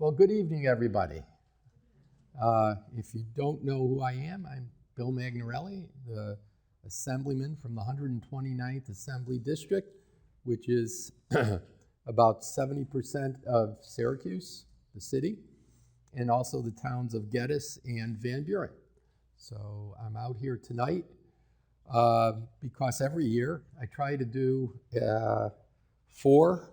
Well, good evening, everybody. If you don't know who I am, I'm Bill Magnarelli, the Assemblyman from the 129th Assembly District, which is about 70% of Syracuse, the city, and also the towns of Geddes and Van Buren. So I'm out here tonight because every year I try to do 4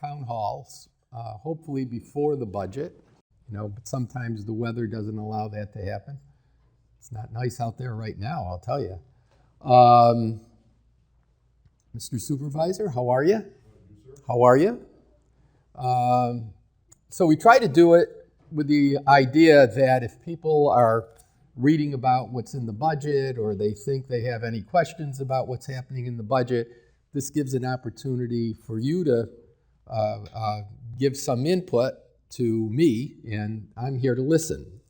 town halls, hopefully before the budget, but sometimes the weather doesn't allow that to happen. It's not nice out there right now, I'll tell you. Mr. Supervisor, how are you? How are you? So we try to do it with the idea that if people are reading about what's in the budget or they think they have any questions about what's happening in the budget, this gives an opportunity for you to give some input to me, and I'm here to listen.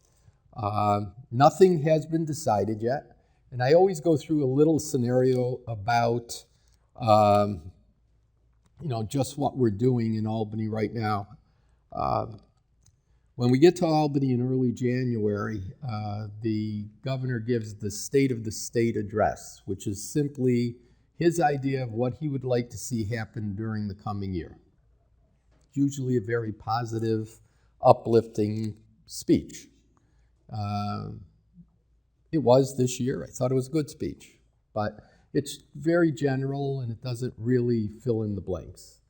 Nothing has been decided yet, and I always go through a little scenario about just what we're doing in Albany right now. When we get to Albany in early January, the governor gives the State of the State address, which is simply his idea of what he would like to see happen during the coming year. Usually a very positive, uplifting speech. It was this year. I thought it was a good speech, but it's very general and it doesn't really fill in the blanks.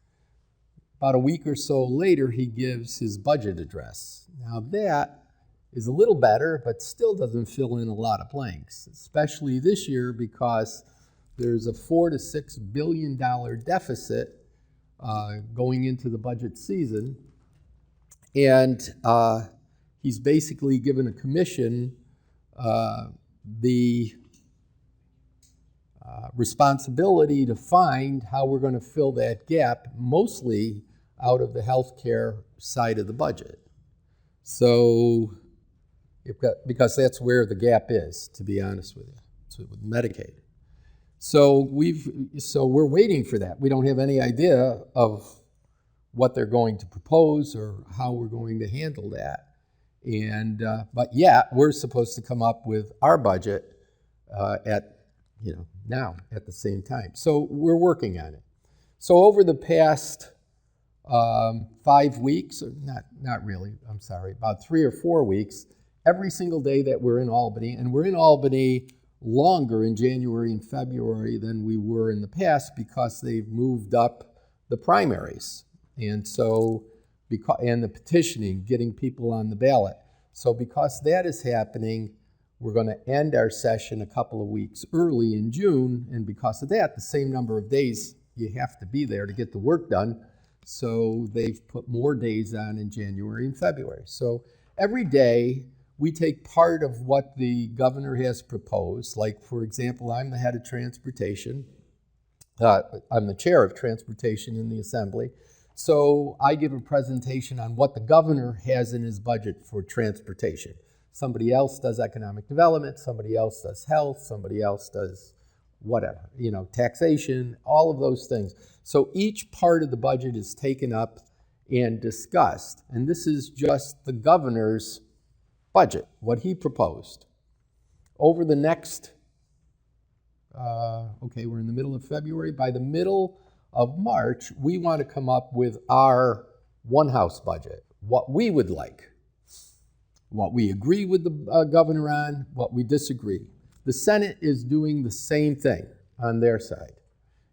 About a week or so later, he gives his budget address. Now that is a little better, but still doesn't fill in a lot of blanks, especially this year because there's a $4 to $6 billion deficit going into the budget season, and he's basically given a commission the responsibility to find how we're going to fill that gap, mostly out of the healthcare side of the budget. So, because that's where the gap is, to be honest with you, so with Medicaid. So we're waiting for that. We don't have any idea of what they're going to propose or how we're going to handle that. And but yeah, we're supposed to come up with our budget now at the same time. So we're working on it. So over the past 5 weeks, or not really, I'm sorry, about 3 or 4 weeks, every single day that we're in Albany, and we're in Albany longer in January and February than we were in the past because they've moved up the primaries. And so, and the petitioning, getting people on the ballot. So because that is happening, we're going to end our session a couple of weeks early in June, and because of that, the same number of days you have to be there to get the work done. So they've put more days on in January and February. So every day, we take part of what the governor has proposed. Like, for example, I'm the head of transportation. I'm the chair of transportation in the assembly. So I give a presentation on what the governor has in his budget for transportation. Somebody else does economic development, somebody else does health, somebody else does whatever, taxation, all of those things. So each part of the budget is taken up and discussed. And this is just the governor's budget, what he proposed. Over the next, we're in the middle of February. By the middle of March, we want to come up with our one-house budget, what we would like, what we agree with the governor on, what we disagree. The Senate is doing the same thing on their side,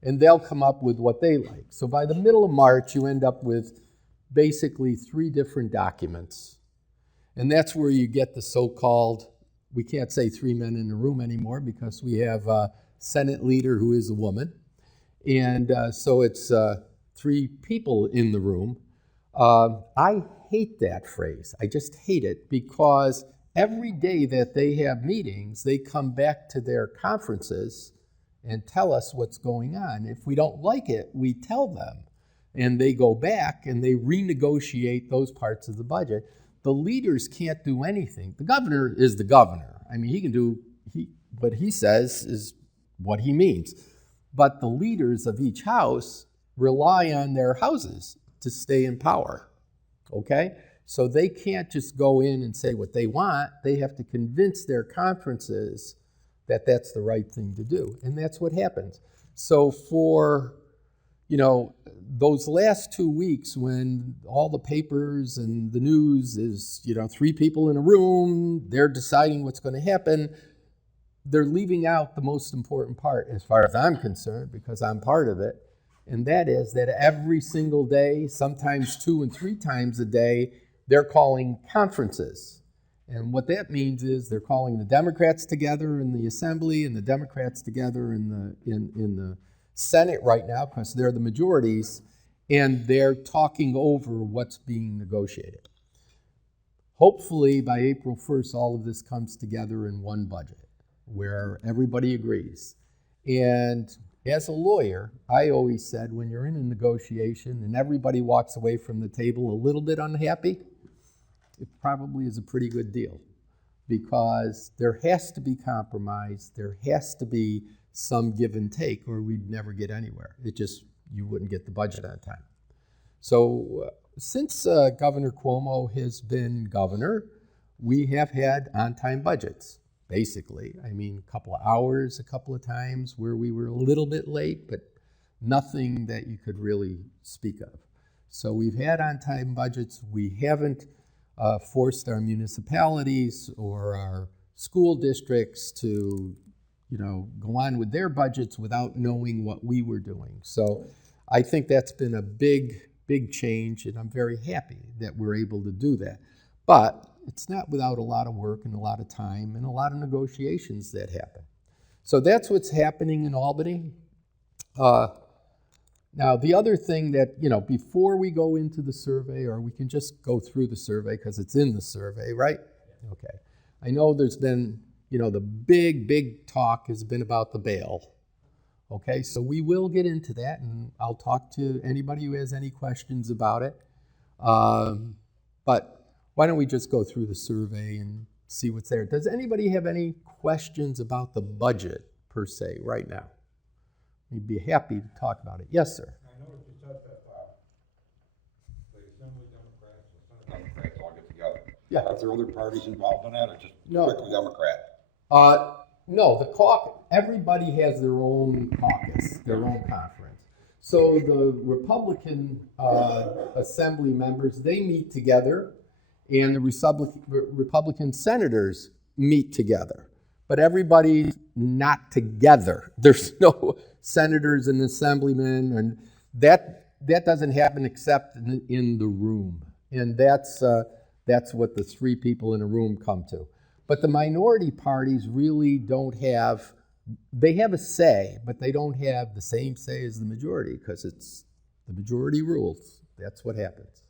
and they'll come up with what they like. So by the middle of March, you end up with basically 3 different documents. And that's where you get the so-called, we can't say 3 men in a room anymore because we have a Senate leader who is a woman. And so it's 3 people in the room. I hate that phrase. I just hate it because every day that they have meetings, they come back to their conferences and tell us what's going on. If we don't like it, we tell them. And they go back and they renegotiate those parts of the budget. The leaders can't do anything. The governor is the governor. I mean, he can do what he says is what he means. But the leaders of each house rely on their houses to stay in power. okay? So they can't just go in and say what they want. They have to convince their conferences that that's the right thing to do, and that's what happens. So for, those last 2 weeks when all the papers and the news is, 3 people in a room, they're deciding what's going to happen, they're leaving out the most important part as far as I'm concerned, because I'm part of it, and that is that every single day, sometimes 2 and 3 times a day, they're calling conferences. And what that means is they're calling the Democrats together in the Assembly and the Democrats together in the Senate right now, because they're the majorities, and they're talking over what's being negotiated. Hopefully by April 1st, all of this comes together in one budget where everybody agrees. And as a lawyer, I always said when you're in a negotiation and everybody walks away from the table a little bit unhappy, it probably is a pretty good deal, because there has to be compromise, there has to be some give and take, or we'd never get anywhere. You wouldn't get the budget on time. So since Governor Cuomo has been governor, we have had on-time budgets, basically. I mean, a couple of hours, a couple of times where we were a little bit late, but nothing that you could really speak of. So we've had on-time budgets. We haven't forced our municipalities or our school districts to go on with their budgets without knowing what we were doing. So I think that's been a big change, and I'm very happy that we're able to do that. But it's not without a lot of work and a lot of time and a lot of negotiations that happen. So that's what's happening in Albany. Now, the other thing that, before we go into the survey, or we can just go through the survey because it's in the survey, right? Okay. I know there's been, the big talk has been about the bail. Okay, so we will get into that, and I'll talk to anybody who has any questions about it. But why don't we just go through the survey and see what's there? Does anybody have any questions about the budget per se right now? We'd be happy to talk about it. Yes, sir. I noticed you said that the Assembly Democrats and Senate Democrats all get together. Yeah. Are there other parties involved in that, or just No. strictly Democrat? No, the caucus, everybody has their own caucus, their own conference. So the Republican Assembly members, they meet together, and the Republican senators meet together. But everybody's not together. There's no senators and assemblymen, and that doesn't happen except in the room. And that's what the 3 people in a room come to. But the minority parties really they have a say, but they don't have the same say as the majority, because it's the majority rules. That's what happens.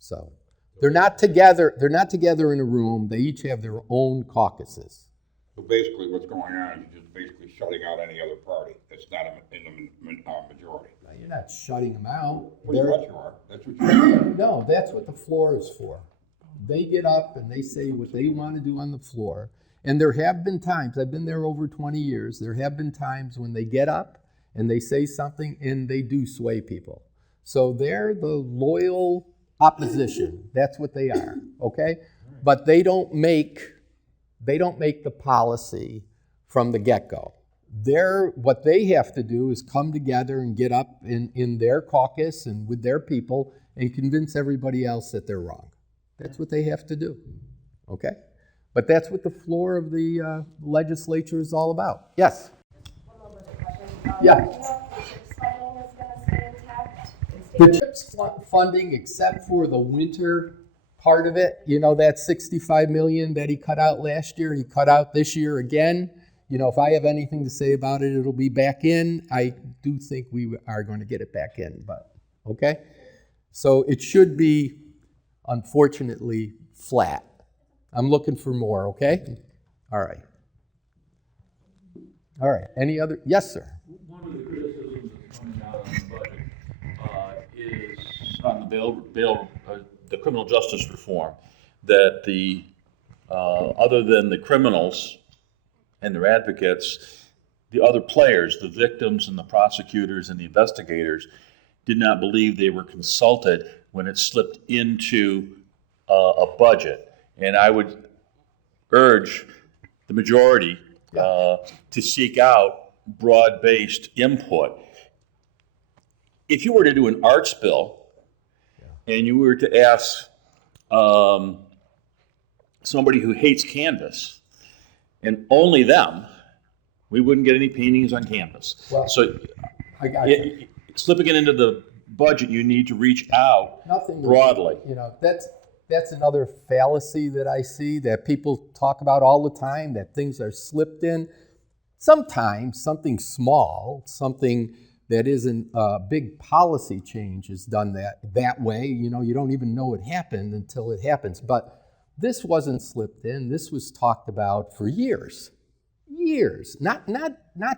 So they're not together in a room. They each have their own caucuses. So basically what's going on is you're just basically shutting out any other party that's not in the majority. Now, you're not shutting them out. Pretty much you are. That's what you're doing. No, that's what the floor is for. They get up and they say what they want to do on the floor. And there have been times, I've been there over 20 years, there have been times when they get up and they say something and they do sway people. So they're the loyal opposition. That's what they are, okay? But they don't make the policy from the get-go. What they have to do is come together and get up in their caucus and with their people and convince everybody else that they're wrong. That's what they have to do, okay? But that's what the floor of the legislature is all about. Yes? One more question. Yeah. Do you know if the CHIPS funding is going to stay intact? The CHIPS funding, except for the winter part of it, that $65 million that he cut out last year, he cut out this year again. If I have anything to say about it, it'll be back in. I do think we are going to get it back in, but okay? So it should be, unfortunately, flat. I'm looking for more, okay? All right. Any other? Yes, sir. One of the criticisms that's coming out on the budget is on the criminal justice reform, that other than the criminals and their advocates, the other players, the victims and the prosecutors and the investigators, did not believe they were consulted when it slipped into a budget. And I would urge the majority to seek out broad-based input. If you were to do an arts bill and you were to ask somebody who hates canvas and only them, we wouldn't get any paintings on canvas. Well, So I got you. slipping it into the budget, you need to reach out Nothing broadly. You know, that's another fallacy that I see that people talk about all the time, that things are slipped in. Sometimes something small, something that isn't a big policy change is done that way. You know, you don't even know it happened until it happens. But this wasn't slipped in. This was talked about for years. Years. Not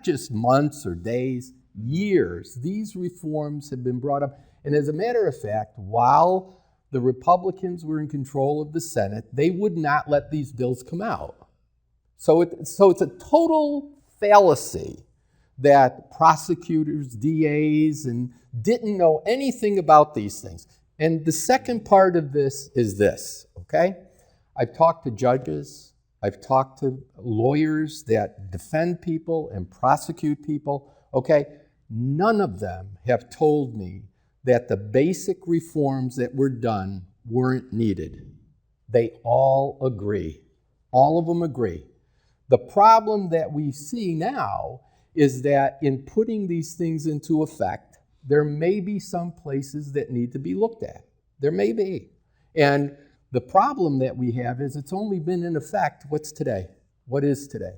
just months or days, years. These reforms have been brought up. And as a matter of fact, while the Republicans were in control of the Senate, they would not let these bills come out. So it's a total fallacy that prosecutors, DAs, and didn't know anything about these things. And the second part of this is this, okay? I've talked to judges, I've talked to lawyers that defend people and prosecute people, okay? None of them have told me that the basic reforms that were done weren't needed. They all agree. All of them agree. The problem that we see now is that in putting these things into effect, there may be some places that need to be looked at. There may be. And the problem that we have is it's only been in effect, what's today? What is today?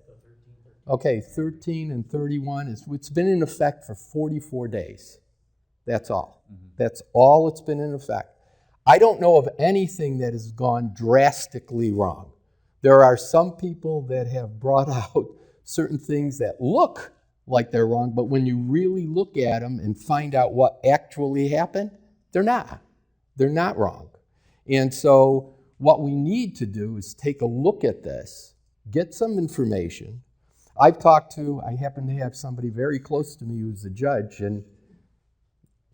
Okay, 13 and 31, it's been in effect for 44 days. That's all. That's all it's been in effect. I don't know of anything that has gone drastically wrong. There are some people that have brought out certain things that look like they're wrong, but when you really look at them and find out what actually happened, they're not. They're not wrong. And so what we need to do is take a look at this, get some information. I happen to have somebody very close to me who's a judge, and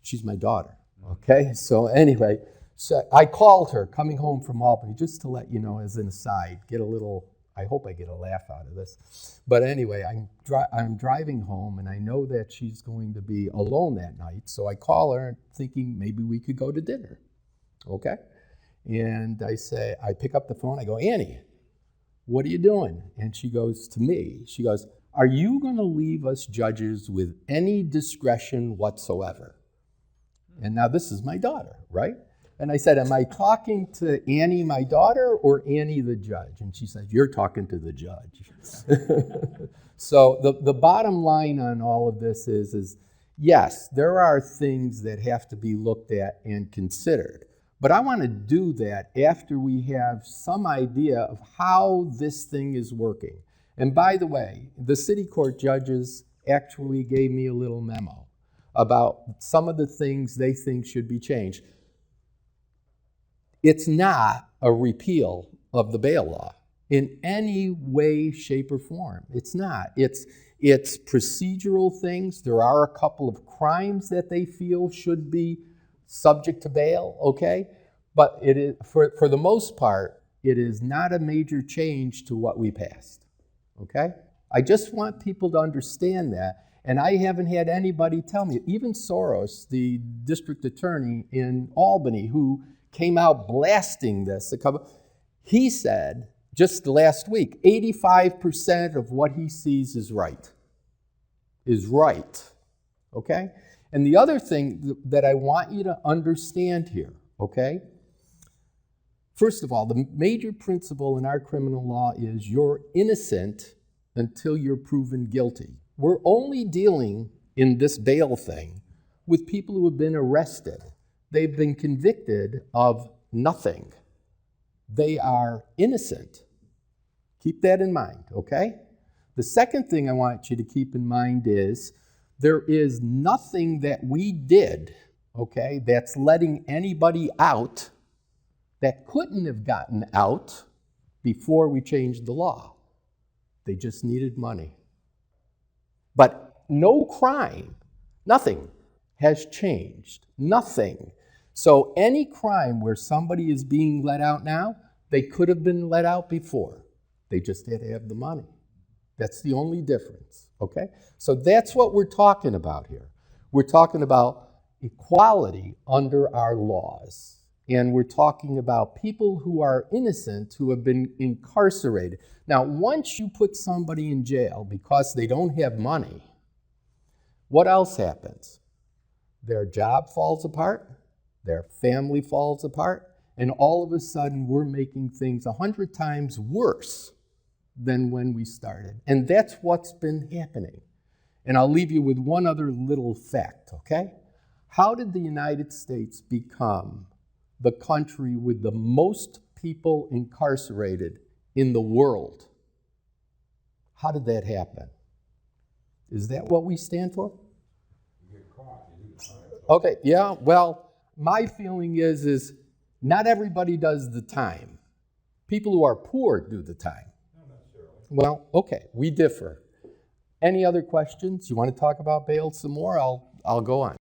she's my daughter, okay? So anyway, so I called her coming home from Albany, just to let you know as an aside, I hope I get a laugh out of this. But anyway, I'm driving home, and I know that she's going to be alone that night, so I call her thinking maybe we could go to dinner, okay? And I pick up the phone, I go, Annie, what are you doing? And she goes to me, are you going to leave us judges with any discretion whatsoever? And now this is my daughter, right? And I said, am I talking to Annie, my daughter, or Annie, the judge? And she said, you're talking to the judge. So the bottom line on all of this is, yes, there are things that have to be looked at and considered. But I want to do that after we have some idea of how this thing is working. And by the way, the city court judges actually gave me a little memo about some of the things they think should be changed. It's not a repeal of the bail law in any way, shape, or form. It's not. It's procedural things. There are a couple of crimes that they feel should be subject to bail, okay? But it is, for the most part, it is not a major change to what we passed, okay? I just want people to understand that. And I haven't had anybody tell me, even Soros, the district attorney in Albany, who came out blasting this, he said just last week, 85% of what he sees is right, okay? And the other thing that I want you to understand here, okay? First of all, the major principle in our criminal law is you're innocent until you're proven guilty. We're only dealing in this bail thing with people who have been arrested. They've been convicted of nothing. They are innocent. Keep that in mind, okay? The second thing I want you to keep in mind is there is nothing that we did, okay, that's letting anybody out that couldn't have gotten out before we changed the law. They just needed money. But no crime, nothing has changed. Nothing. So any crime where somebody is being let out now, they could have been let out before. They just had to have the money. That's the only difference, okay? So that's what we're talking about here. We're talking about equality under our laws. And we're talking about people who are innocent who have been incarcerated. Now, once you put somebody in jail because they don't have money, what else happens? Their job falls apart, their family falls apart, and all of a sudden we're making things 100 times worse than when we started. And that's what's been happening. And I'll leave you with one other little fact, okay? How did the United States become the country with the most people incarcerated in the world? How did that happen? Is that what we stand for? You get caught, you do the time. Okay, yeah, well, my feeling is not everybody does the time. People who are poor do the time. Not necessarily. Well, okay, we differ. Any other questions? You want to talk about bail some more? I'll go on.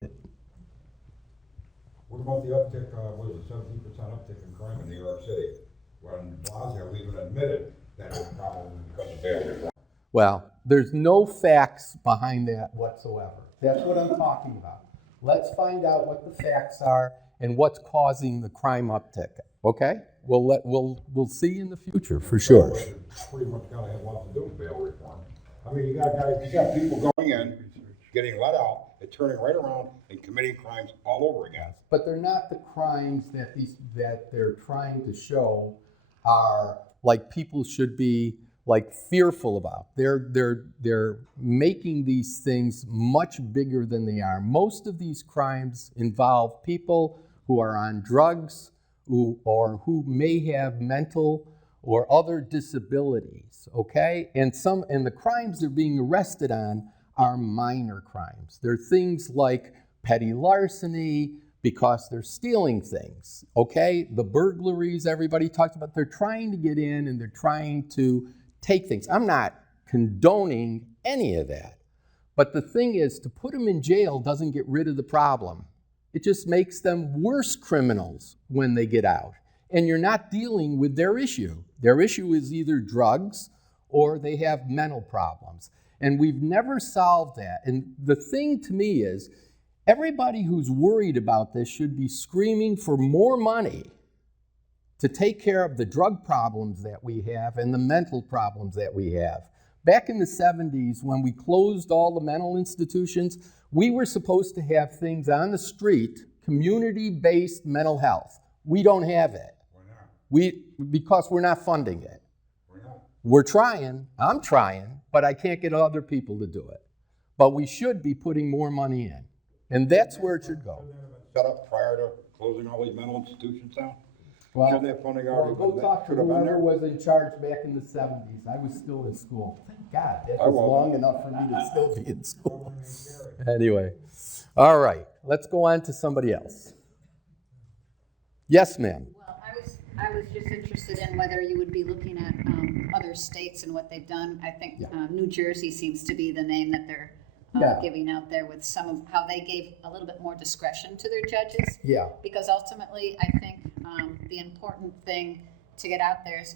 What about the uptick, what is it, 17% uptick in crime in New York City? When Blasio even admitted that it was probably because of bail reform. Well, there's no facts behind that whatsoever. That's what I'm talking about. Let's find out what the facts are and what's causing the crime uptick. Okay? We'll see in the future for sure. Pretty much kind of have lots to do with bail reform. I mean, you got people going in, getting let out, and turning right around and committing crimes all over again. But they're not the crimes that they're trying to show are like people should be like fearful about. They're making these things much bigger than they are. Most of these crimes involve people who are on drugs or who may have mental or other disabilities, okay? And the crimes they're being arrested on are minor crimes. They're things like petty larceny because they're stealing things, okay? The burglaries everybody talks about, they're trying to get in and they're trying to take things. I'm not condoning any of that. But the thing is, to put them in jail doesn't get rid of the problem. It just makes them worse criminals when they get out. And you're not dealing with their issue. Their issue is either drugs or they have mental problems. And we've never solved that. And the thing to me is, everybody who's worried about this should be screaming for more money to take care of the drug problems that we have and the mental problems that we have. Back in the 70s, when we closed all the mental institutions, we were supposed to have things on the street, community-based mental health. We don't have it. Why not? Because we're not funding it. Why not? We're trying, I'm trying, but I can't get other people to do it. But we should be putting more money in. And that's where it should go. Set up prior to closing all these mental institutions down? Well, Shouldn't that funding already go been talk to should have been whoever there? was in charge back in the 70s. I was still in school. Thank God, that I was wasn't. long enough for me to still be in school. Anyway, all right, let's go on to somebody else. Yes, ma'am. Well, I was just interested in whether you would be looking at other states and what they've done. I think New Jersey seems to be the name that they're Yeah. giving out there with some of how they gave a little bit more discretion to their judges. Yeah. Because ultimately, I think the important thing to get out there is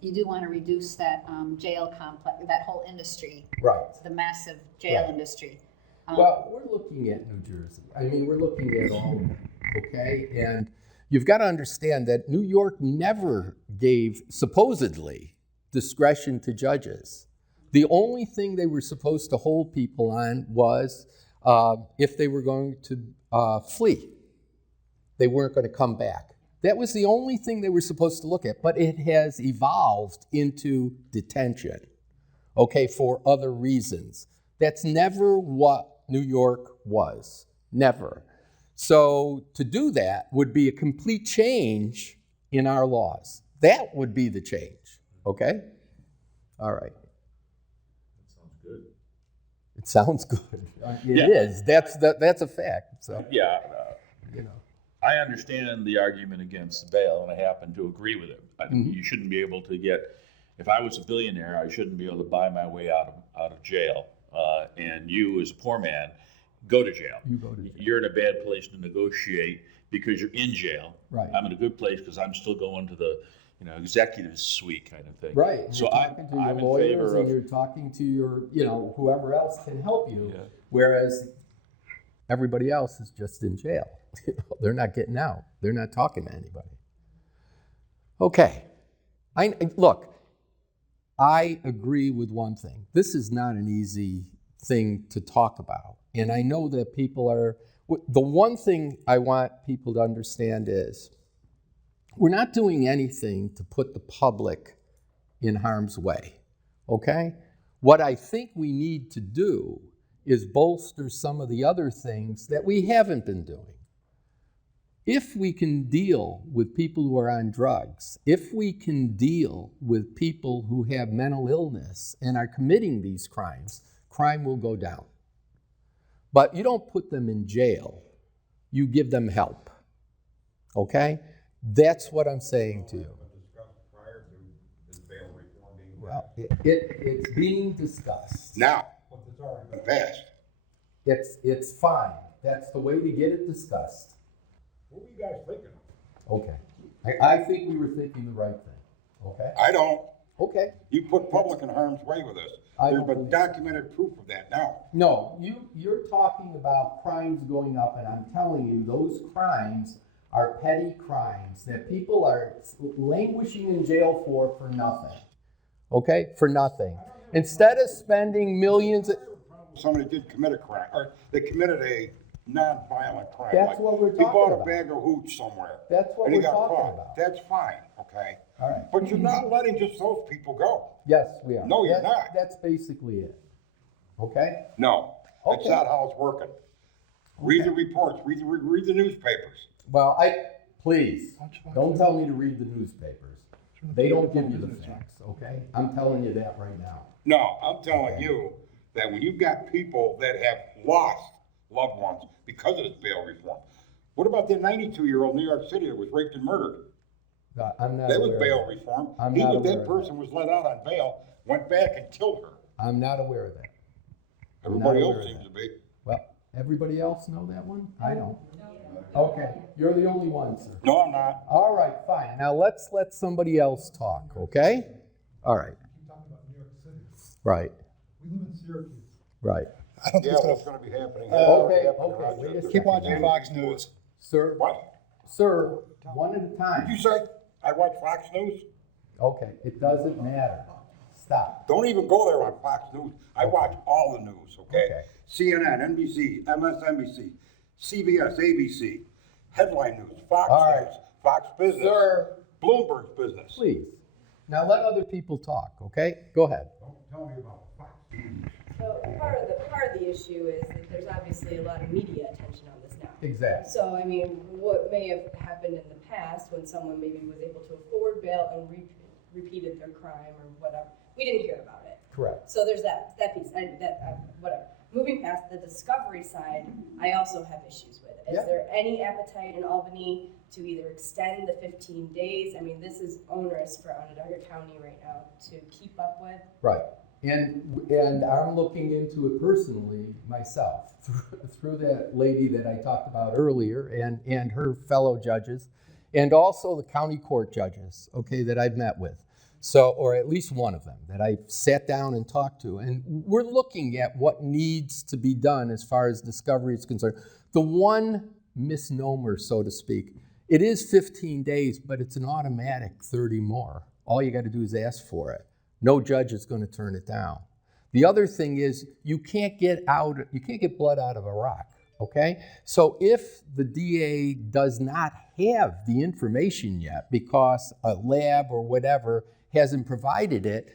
you do want to reduce that jail complex, that whole industry, Right. the massive jail Right. industry. Well, we're looking at New Jersey. I mean, we're looking at all of them, okay? And you've got to understand that New York never gave, supposedly, discretion to judges. The only thing they were supposed to hold people on was if they were going to flee. They weren't going to come back. That was the only thing they were supposed to look at, but it has evolved into detention, okay, for other reasons. That's never what New York was, never. So to do that would be a complete change in our laws. That would be the change, okay? All right. That sounds good. It sounds good. It Yeah. is. That's a fact. So, Yeah, you know. I understand the argument against bail, and I happen to agree with it. I think you shouldn't be able to get, if I was a billionaire, I shouldn't be able to buy my way out of jail. And you, as a poor man, go to jail. You go to jail. You're in a bad place to negotiate because you're in jail. Right. I'm in a good place because I'm still going to the, executive suite kind of thing. Right. And So you're I'm talking to your in lawyers favor and of. you're talking to your, whoever else can help you. Yeah. Whereas everybody else is just in jail. They're not getting out. They're not talking to anybody. Okay. Look, I agree with one thing. This is not an easy thing to talk about. And I know that people are, the one thing I want people to understand is we're not doing anything to put the public in harm's way, okay? What I think we need to do is bolster some of the other things that we haven't been doing. If we can deal with people who are on drugs, if we can deal with people who have mental illness and are committing these crimes, crime will go down. But you don't put them in jail, you give them help, okay? That's what I'm saying to you. Prior to this bail reform being Well, it's being discussed. now, it's already been passed. It's fine. That's the way to get it discussed. What were you guys thinking? Okay. I think we were thinking the right thing. Okay? I don't. Okay. You put public in harm's way with this. I There's don't been believe- documented proof of that now. No, you're talking about crimes going up, and I'm telling you, those crimes are petty crimes that people are languishing in jail for nothing. Okay? For nothing. Instead of spending millions of... Somebody did commit a crime, or they committed a non-violent crime. That's like what we're He talking bought about. a bag of hooch somewhere. That's what and he we're got talking caught. about. That's fine, okay? All right. But you're not letting just those people go. Yes, we are. No, you're not. That's basically it. Okay? No, that's Okay. not how it's working. Read the reports, read the newspapers. Well, please, don't tell me to read the newspapers. They don't give you the facts, okay? I'm telling you that right now. No, I'm telling you that when you've got people that have lost loved ones because of this bail reform. What about that 92-year-old New York City that was raped and murdered? I'm not That was aware bail of that. reform. I'm not aware That of person was let out on bail, went back and killed her. I'm not aware of that. Everybody not else aware of seems to be. Well, everybody else know that one? I don't. Okay, you're the only one, sir. No, I'm not. All right, fine. Now let's let somebody else talk, okay? All right. Keep talking about New York City. Right, We live in Syracuse. right. I don't Yeah, think what's it's gonna be happening? Okay, Happening okay, right wait a there. second. keep watching Fox News. Sir, What? sir, one at a Did you time. say I watch Fox News? Okay, it doesn't matter. Stop. Don't even go there on Fox News. I watch all the news, okay? Okay. CNN, NBC, MSNBC, CBS, ABC, headline news, Fox All right. News, Fox Business, Sir, Bloomberg's business. please. Now let other people talk, okay? Go ahead. Don't tell me about Fox. So part of the issue is that there's obviously a lot of media attention on this now. Exactly. So, I mean, what may have happened in the past when someone maybe was able to afford bail and repeated their crime or whatever, we didn't hear about it. Correct. So there's that piece, whatever. Moving past the discovery side, I also have issues with. Is Yeah. there any appetite in Albany to either extend the 15 days? I mean, this is onerous for Onondaga County right now to keep up with. Right. And I'm looking into it personally myself through that lady that I talked about earlier and her fellow judges and also the county court judges, okay, that I've met with. So, or at least one of them that I sat down and talked to. And we're looking at what needs to be done as far as discovery is concerned. The one misnomer, so to speak, it is 15 days, but it's an automatic 30 more. All you got to do is ask for it. No judge is going to turn it down. The other thing is you can't get blood out of a rock, okay? So if the DA does not have the information yet because a lab or whatever hasn't provided it,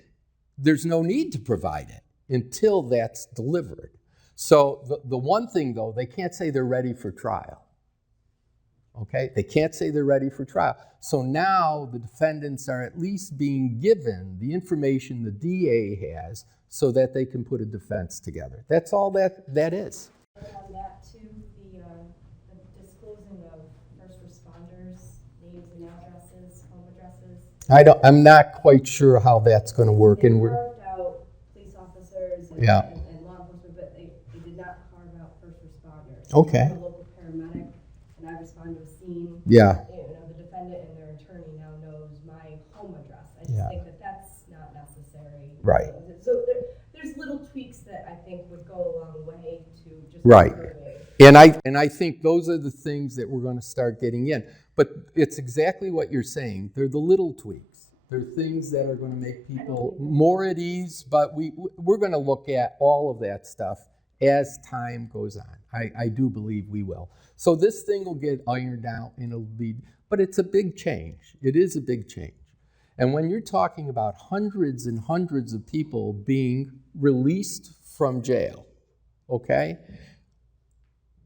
there's no need to provide it until that's delivered. So the one thing, though, they can't say they're ready for trial. Okay? They can't say they're ready for trial. So now the defendants are at least being given the information the DA has so that they can put a defense together. That's all that is. On that too, the disclosing of first responders' names and addresses, home addresses. I'm not quite sure how that's going to work. They And carved out police officers and, Yeah. and law enforcement, but they did not carve out first responders. Okay. I'm a local paramedic, and I respond to a scene. Yeah. You know, the defendant and their attorney now knows my home address. I just Yeah. think that that's not necessary. Right. So there's little tweaks that I think would go a long way to just Right. improving. And I think those are the things that we're going to start getting in. But it's exactly what you're saying. They're the little tweaks. They're things that are going to make people more at ease, but we're going to look at all of that stuff as time goes on. I do believe we will. So this thing will get ironed out and it'll be, but it's a big change. It is a big change. And when you're talking about hundreds and hundreds of people being released from jail, okay?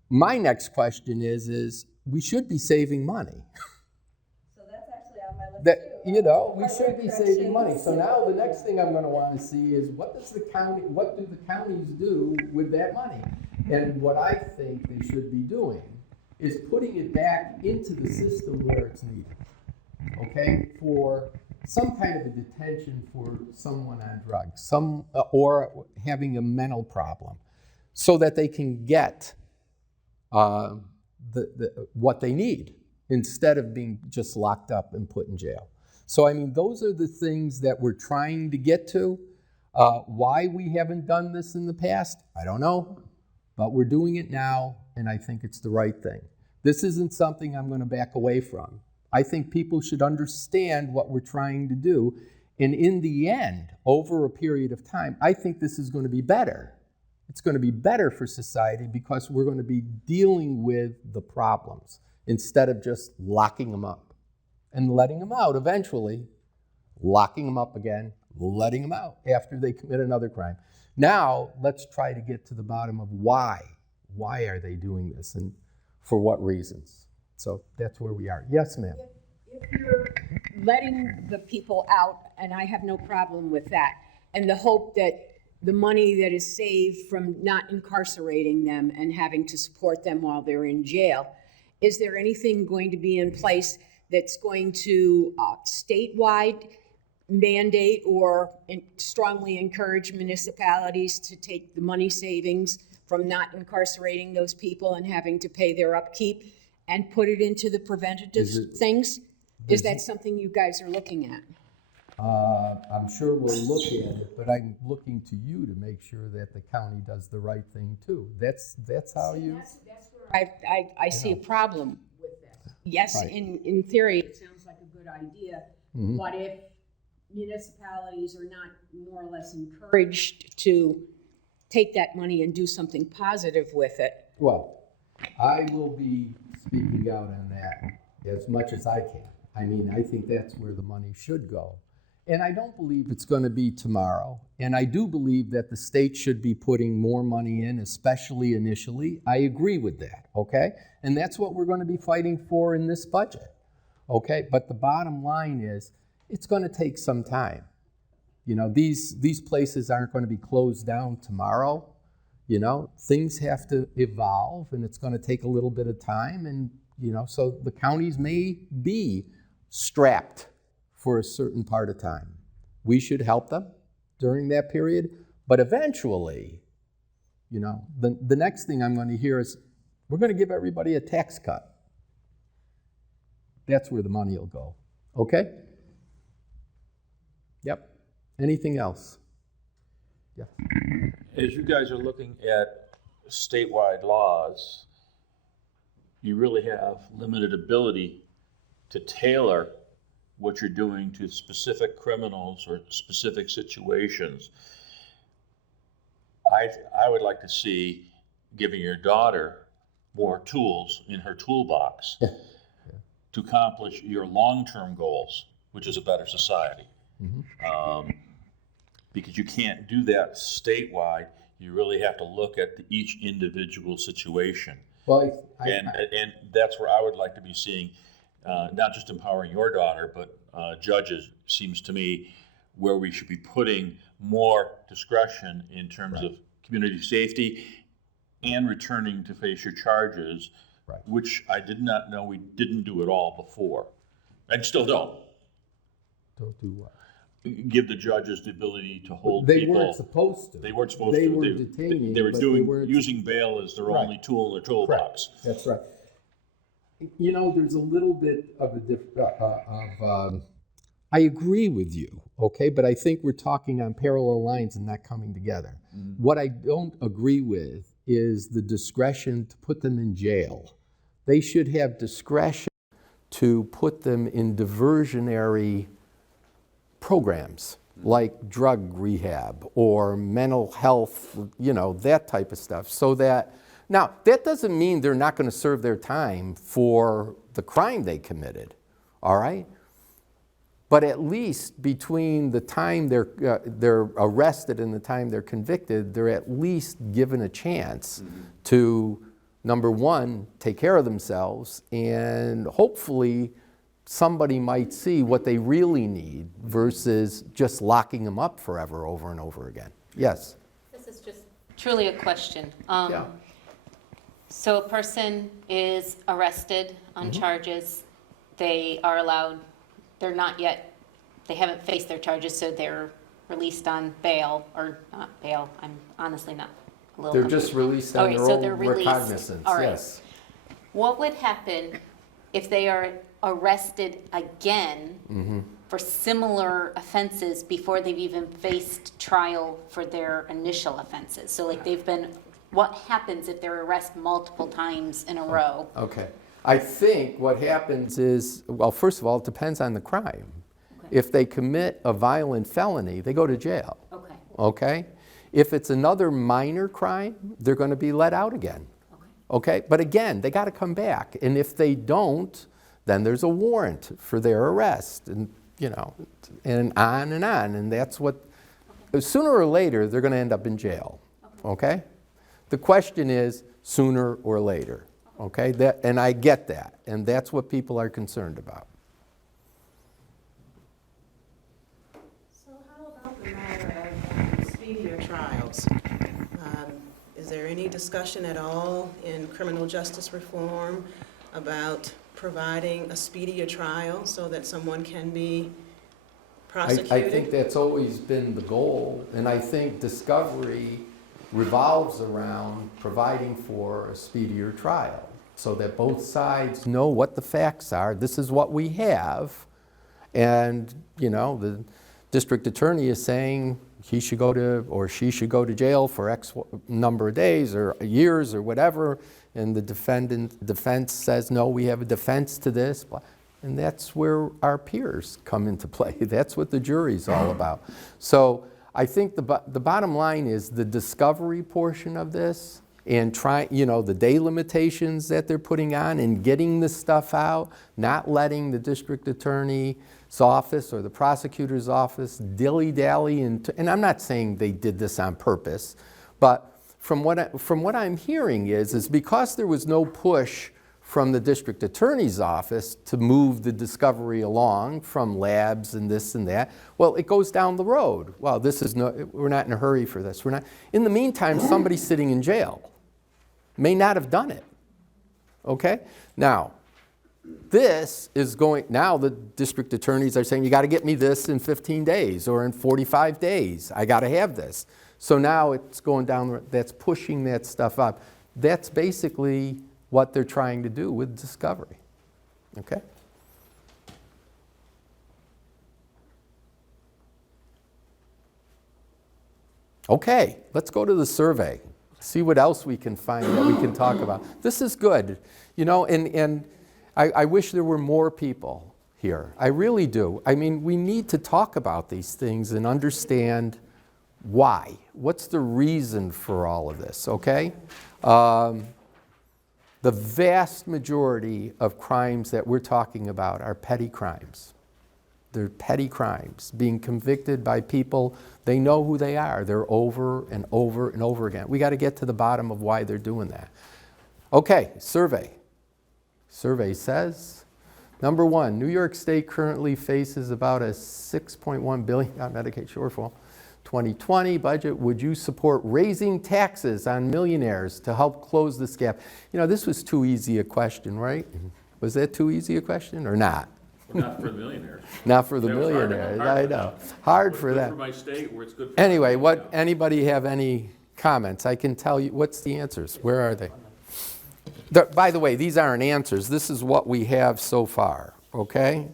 My next question is we should be saving money. So that's actually on my list That, too. you know, we Hardware should be saving money. corrections. So now the next thing I'm gonna wanna see is what do the counties do with that money? And what I think they should be doing is putting it back into the system where it's needed, okay? For some kind of a detention for someone on drugs, or having a mental problem, so that they can get what they need instead of being just locked up and put in jail. So I mean, those are the things that we're trying to get to. Why we haven't done this in the past, I don't know, but we're doing it now, and I think it's the right thing. This isn't something I'm going to back away from. I think people should understand what we're trying to do, and in the end, over a period of time, I think this is going to be better. It's going to be better for society because we're going to be dealing with the problems instead of just locking them up and letting them out eventually, locking them up again, letting them out after they commit another crime. Now, let's try to get to the bottom of why. Why are they doing this and for what reasons? So that's where we are. Yes, ma'am. If you're letting the people out, and I have no problem with that, and the hope that the money that is saved from not incarcerating them and having to support them while they're in jail, is there anything going to be in place that's going to statewide mandate or strongly encourage municipalities to take the money savings from not incarcerating those people and having to pay their upkeep and put it into the preventative things? Is that something you guys are looking at? I'm sure we'll look at it, but I'm looking to you to make sure that the county does the right thing too. That's how you. That's where I see a problem with this. Yes, Right. in theory, it sounds like a good idea. Mhm. What if municipalities are not more or less encouraged to take that money and do something positive with it? Well, I will be speaking out on that as much as I can. I mean, I think that's where the money should go. And I don't believe it's going to be tomorrow. And I do believe that the state should be putting more money in, especially initially. I agree with that, okay? And that's what we're going to be fighting for in this budget, okay? But the bottom line is, it's going to take some time. You know, these places aren't going to be closed down tomorrow. You know, things have to evolve, and it's going to take a little bit of time. And, you know, so the counties may be strapped for a certain part of time. We should help them during that period, but eventually, you know, the next thing I'm going to hear is we're going to give everybody a tax cut. That's where the money will go. Okay? Yep. Anything else? Yeah. As you guys are looking at statewide laws, you really have limited ability to tailor what you're doing to specific criminals or specific situations. I would like to see giving your daughter more tools in her toolbox to accomplish your long-term goals, which is a better society. Mm-hmm. Because you can't do that statewide. You really have to look at each individual situation. Well, And that's where I would like to be seeing, not just empowering your daughter, but judges, seems to me, where we should be putting more discretion in terms of community safety and returning to face your charges, which I did not know we didn't do at all before, and still don't. Don't do what? give the judges the ability to hold They people. weren't supposed to. They weren't supposed They to. were detaining, They were but they doing, weren't- using bail as their Right. only tool in their toolbox. That's right. You know, there's a little bit of I agree with you, okay, but I think we're talking on parallel lines and not coming together. What I don't agree with is the discretion to put them in jail. They should have discretion to put them in diversionary programs like drug rehab or mental health, you know, that type of stuff. So that, now, that doesn't mean they're not going to serve their time for the crime they committed, all right? But at least between the time they're arrested and the time they're convicted, they're at least given a chance to, number one, take care of themselves, and hopefully somebody might see what they really need versus just locking them up forever over and over again. Yes? This is just truly a question. Yeah. So a person is arrested on charges, they are allowed, they're not yet, they haven't faced their charges, so they're released on bail, or not bail, I'm honestly not a little They're confused. just released on Okay, their so own they're released. recognizance, All right. yes. What would happen if they are arrested again for similar offenses before they've even faced trial for their initial offenses? So like they've been, what happens if they're arrested multiple times in a row? Okay. I think what happens is, well, first of all, it depends on the crime. Okay. If they commit a violent felony, they go to jail. Okay, Okay? If it's another minor crime, they're going to be let out again. Okay? But again, they got to come back. And if they don't, then there's a warrant for their arrest. And, you know, and on and on. And that's what, sooner or later, they're going to end up in jail. Okay? The question is sooner or later. Okay? And I get that. And that's what people are concerned about. So how about the matter of speedier trials? Is there any discussion at all in criminal justice reform about providing a speedier trial so that someone can be prosecuted? I think that's always been the goal, and I think discovery revolves around providing for a speedier trial so that both sides know what the facts are. This is what we have, and, you know, the district attorney is saying he should go to, or she should go to jail for X number of days or years or whatever, and the defense says, no, we have a defense to this, and that's where our peers come into play. That's what the jury's all about. So I think the bottom line is the discovery portion of this, and try, you know, the day limitations that they're putting on and getting the stuff out, not letting the district attorney's office or the prosecutor's office dilly-dally, and I'm not saying they did this on purpose, but from what I'm hearing is because there was no push from the district attorney's office to move the discovery along from labs and this and that, well, it goes down the road. Well, we're not in a hurry for this. We're not. In the meantime, somebody sitting in jail may not have done it. Okay? Now, this is going, now the district attorneys are saying, you got to get me this in 15 days or in 45 days. I got to have this. So now it's going down, that's pushing that stuff up. That's basically what they're trying to do with discovery. Okay? Okay, let's go to the survey. See what else we can find that we can talk about. This is good. You know, and I wish there were more people here. I really do. I mean, we need to talk about these things and understand why. What's the reason for all of this, okay? The vast majority of crimes that we're talking about are petty crimes. They're petty crimes, being convicted by people, they know who they are. They're over and over and over again. We got to get to the bottom of why they're doing that. Okay, survey. Survey says, number one, New York State currently faces about a $6.1 billion Medicaid shortfall. 2020 budget, would you support raising taxes on millionaires to help close this gap? You know, this was too easy a question, right? Was that too easy a question or not? Not for the millionaires. Not for the That was hard to- millionaires, hard I to- know. Hard for Good them. for my state, where it's good for. Anyway, anybody have any comments? I can tell you, what's the answers? Where are they? By the way, these aren't answers. This is what we have so far, okay?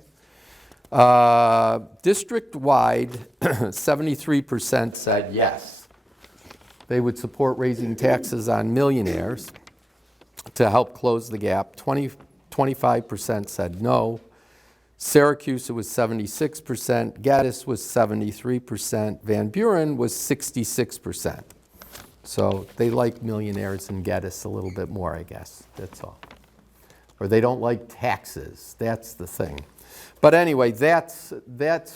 District-wide, 73% said yes. They would support raising taxes on millionaires to help close the gap. 25% said no. Syracuse, it was 76%. Gaddis was 73%. Van Buren was 66%. So they like millionaires in Gaddis a little bit more, I guess. That's all. Or they don't like taxes. That's the thing. But anyway, that's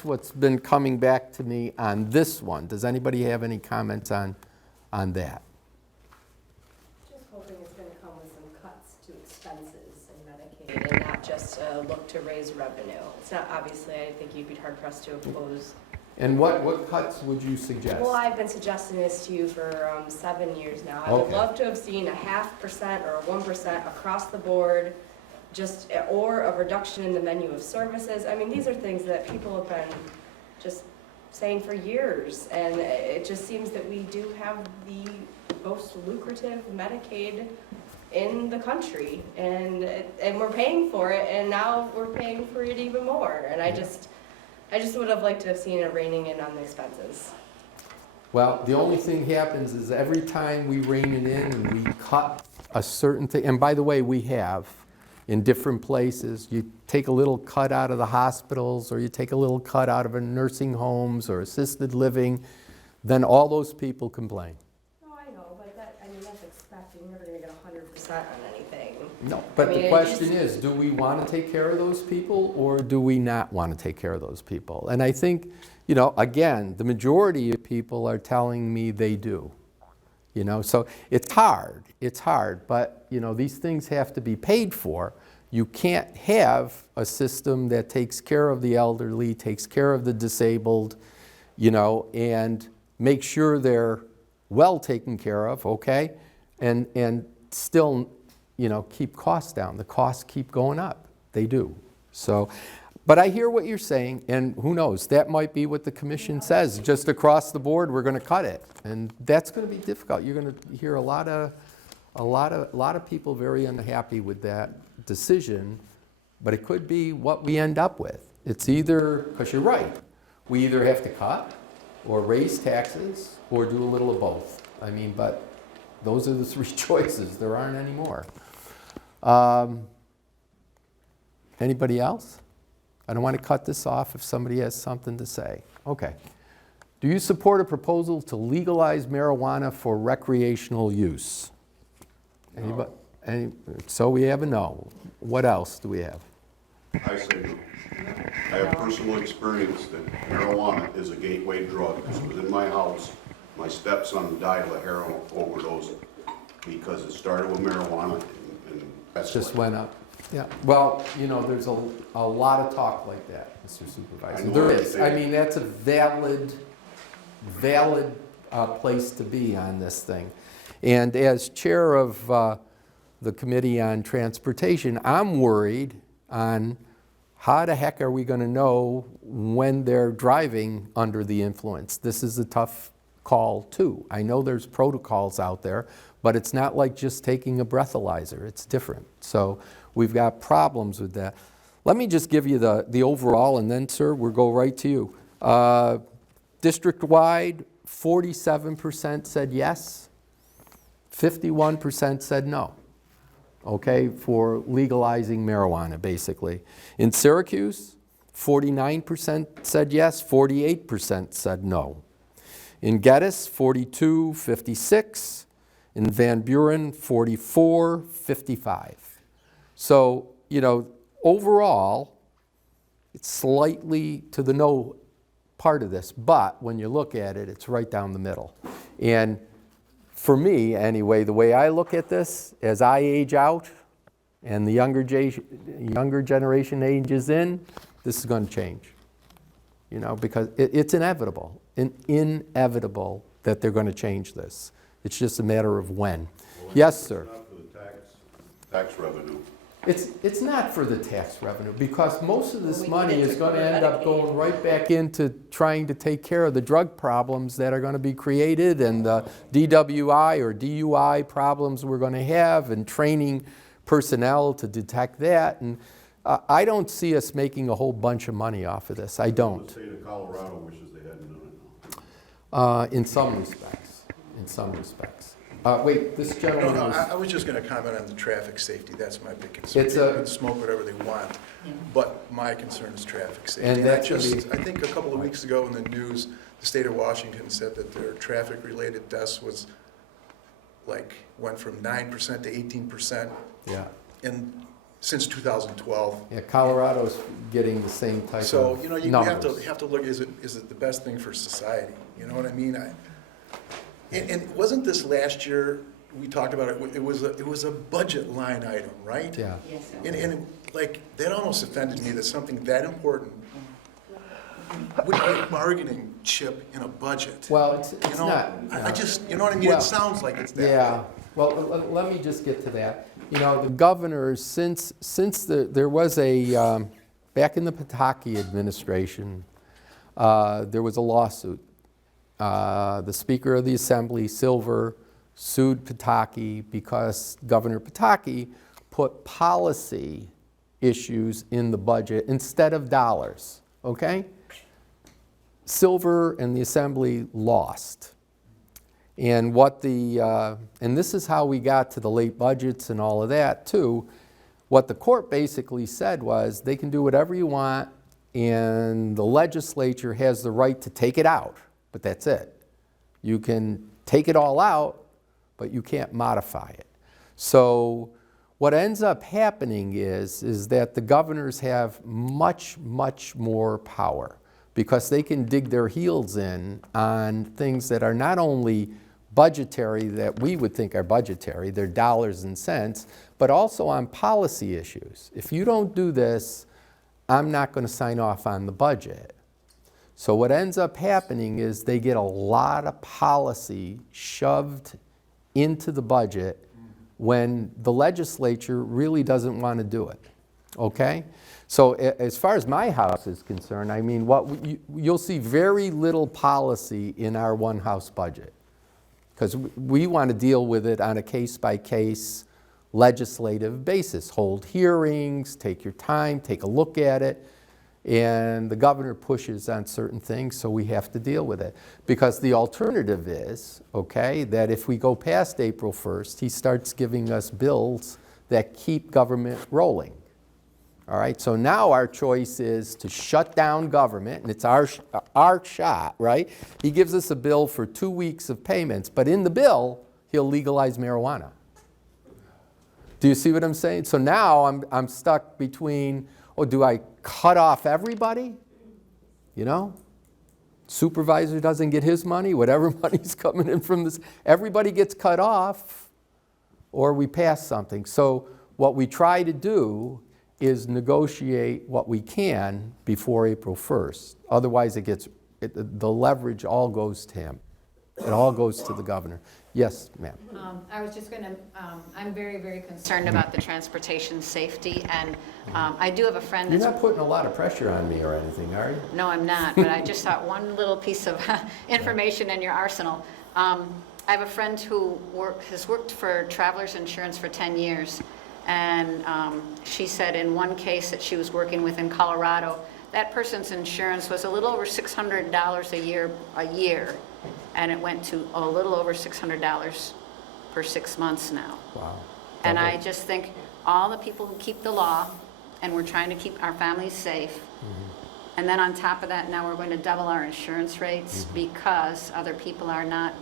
what's been coming back to me on this one. Does anybody have any comments on that? Just hoping it's gonna come with some cuts to expenses in Medicaid and not just look to raise revenue. It's not, obviously, I think you'd be hard pressed to oppose. And what cuts would you suggest? Well, I've been suggesting this to you for 7 years now. I would Okay. love to have seen a 0.5% or a 1% across the board, just, or a reduction in the menu of services. I mean, these are things that people have been just saying for years, and it just seems that we do have the most lucrative Medicaid in the country, and we're paying for it, and now we're paying for it even more. And I just would have liked to have seen a reining in on the expenses. Well, the only thing happens is every time we rein it in and we cut a certain thing, and by the way, we have in different places, you take a little cut out of the hospitals, or you take a little cut out of a nursing homes or assisted living, then all those people complain. No, I know, but that's expecting you're never gonna get 100% on anything. No, but I mean, the it question just- is, do we want to take care of those people, or do we not want to take care of those people? And I think, again, the majority of people are telling me they do. So it's hard, but, these things have to be paid for. You can't have a system that takes care of the elderly, takes care of the disabled, and make sure they're well taken care of, okay? And still, keep costs down. The costs keep going up. They do. So, but I hear what you're saying, and who knows, that might be what the commission says. Just across the board, we're going to cut it. And that's going to be difficult. You're going to hear a lot of people very unhappy with that decision, but it could be what we end up with. It's either, because you're right, we either have to cut or raise taxes or do a little of both. But those are the three choices. There aren't any more. Anybody else? I don't want to cut this off if somebody has something to say. Okay. Do you support a proposal to legalize marijuana for recreational use? Anybody? So we have a no. What else do we have? I say no. I have personal experience that marijuana is a gateway drug. Because within my house, my stepson died of a heroin overdose because it started with marijuana and that's Just went up. Yeah. Well, there's a lot of talk like that, Mr. Supervisor. There is. That's a valid place to be on this thing. And as chair of the Committee on Transportation, I'm worried on how the heck are we going to know when they're driving under the influence. This is a tough call too. I know there's protocols out there, but it's not like just taking a breathalyzer. It's different. So we've got problems with that. Let me just give you the overall, and then, sir, we'll go right to you. District-wide, 47% said yes, 51% said no, okay, for legalizing marijuana, basically. In Syracuse, 49% said yes, 48% said no. In Gaddis, 42, 56. In Van Buren, 44, 55. So, overall, it's slightly to the no part of this, but when you look at it, it's right down the middle. And for me, anyway, the way I look at this, as I age out and the younger generation ages in, this is going to change. Because it's inevitable that they're going to change this. It's just a matter of when. Yes, sir. Not for the tax revenue. It's not for the tax revenue, because most of this money is going to end up going right back into trying to take care of the drug problems that are going to be created, and the DWI or DUI problems we're going to have, and training personnel to detect that. And I don't see us making a whole bunch of money off of this. I don't. The state of Colorado wishes they hadn't done it now. In some respects. In some respects. Wait, this gentleman No, was... I was just gonna comment on the traffic safety, that's my big concern. It's People a- can smoke whatever they want, but my concern is traffic safety. And I that's gonna be- I think a couple of weeks ago in the news, the state of Washington said that their traffic-related deaths went from 9% to 18% Yeah. since 2012. Yeah, Colorado's getting the same type So, of you know, you numbers. have to look, is it the best thing for society? You know what I mean? And wasn't this last year, we talked about it, it was a budget line item, right? Yeah. And like, that almost offended me that something that important would be a bargaining chip in a budget. Well, it's You know, not. I just, you know what I mean? Well, It sounds like it's that. Yeah, well, let me just get to that. You know, the governors, since there was a, back in the Pataki administration, there was a lawsuit. The Speaker of the Assembly, Silver, sued Pataki because Governor Pataki put policy issues in the budget instead of dollars, okay? Silver and the Assembly lost. And and this is how we got to the late budgets and all of that too. What the court basically said was they can do whatever you want, and the legislature has the right to take it out, but that's it. You can take it all out, but you can't modify it. So what ends up happening is that the governors have much, much more power, because they can dig their heels in on things that are not only budgetary, that we would think are budgetary, they're dollars and cents, but also on policy issues. If you don't do this, I'm not going to sign off on the budget. So what ends up happening is they get a lot of policy shoved into the budget when the legislature really doesn't want to do it, okay? So as far as my house is concerned, I mean, you'll see very little policy in our one-house budget, because we want to deal with it on a case-by-case legislative basis. Hold hearings, take your time, take a look at it, and the governor pushes on certain things, so we have to deal with it. Because the alternative is, okay, that if we go past April 1st, he starts giving us bills that keep government rolling. All right, so now our choice is to shut down government, and it's our shot, right? He gives us a bill for 2 weeks of payments, but in the bill, he'll legalize marijuana. Do you see what I'm saying? So now I'm stuck between, oh, do I cut off everybody? You know? Supervisor doesn't get his money, whatever money's coming in from this, everybody gets cut off, or we pass something. So what we try to do is negotiate what we can before April 1st. Otherwise, the leverage all goes to him. It all goes to the governor. Yes, ma'am. I was just going to, I'm very, very concerned about the transportation safety, and I do have a friend You're that's... not putting a lot of pressure on me or anything, are you? No, I'm not, but I just thought one little piece of information in your arsenal. I have a friend who has worked for Travelers Insurance for 10 years, and she said in one case that she was working with in Colorado, that person's insurance was a little over $600 a year, and it went to a little over $600 for 6 months now. Wow. And I just think all the people who keep the law, and we're trying to keep our families safe, and then on top of that, now we're going to double our insurance rates because other people are not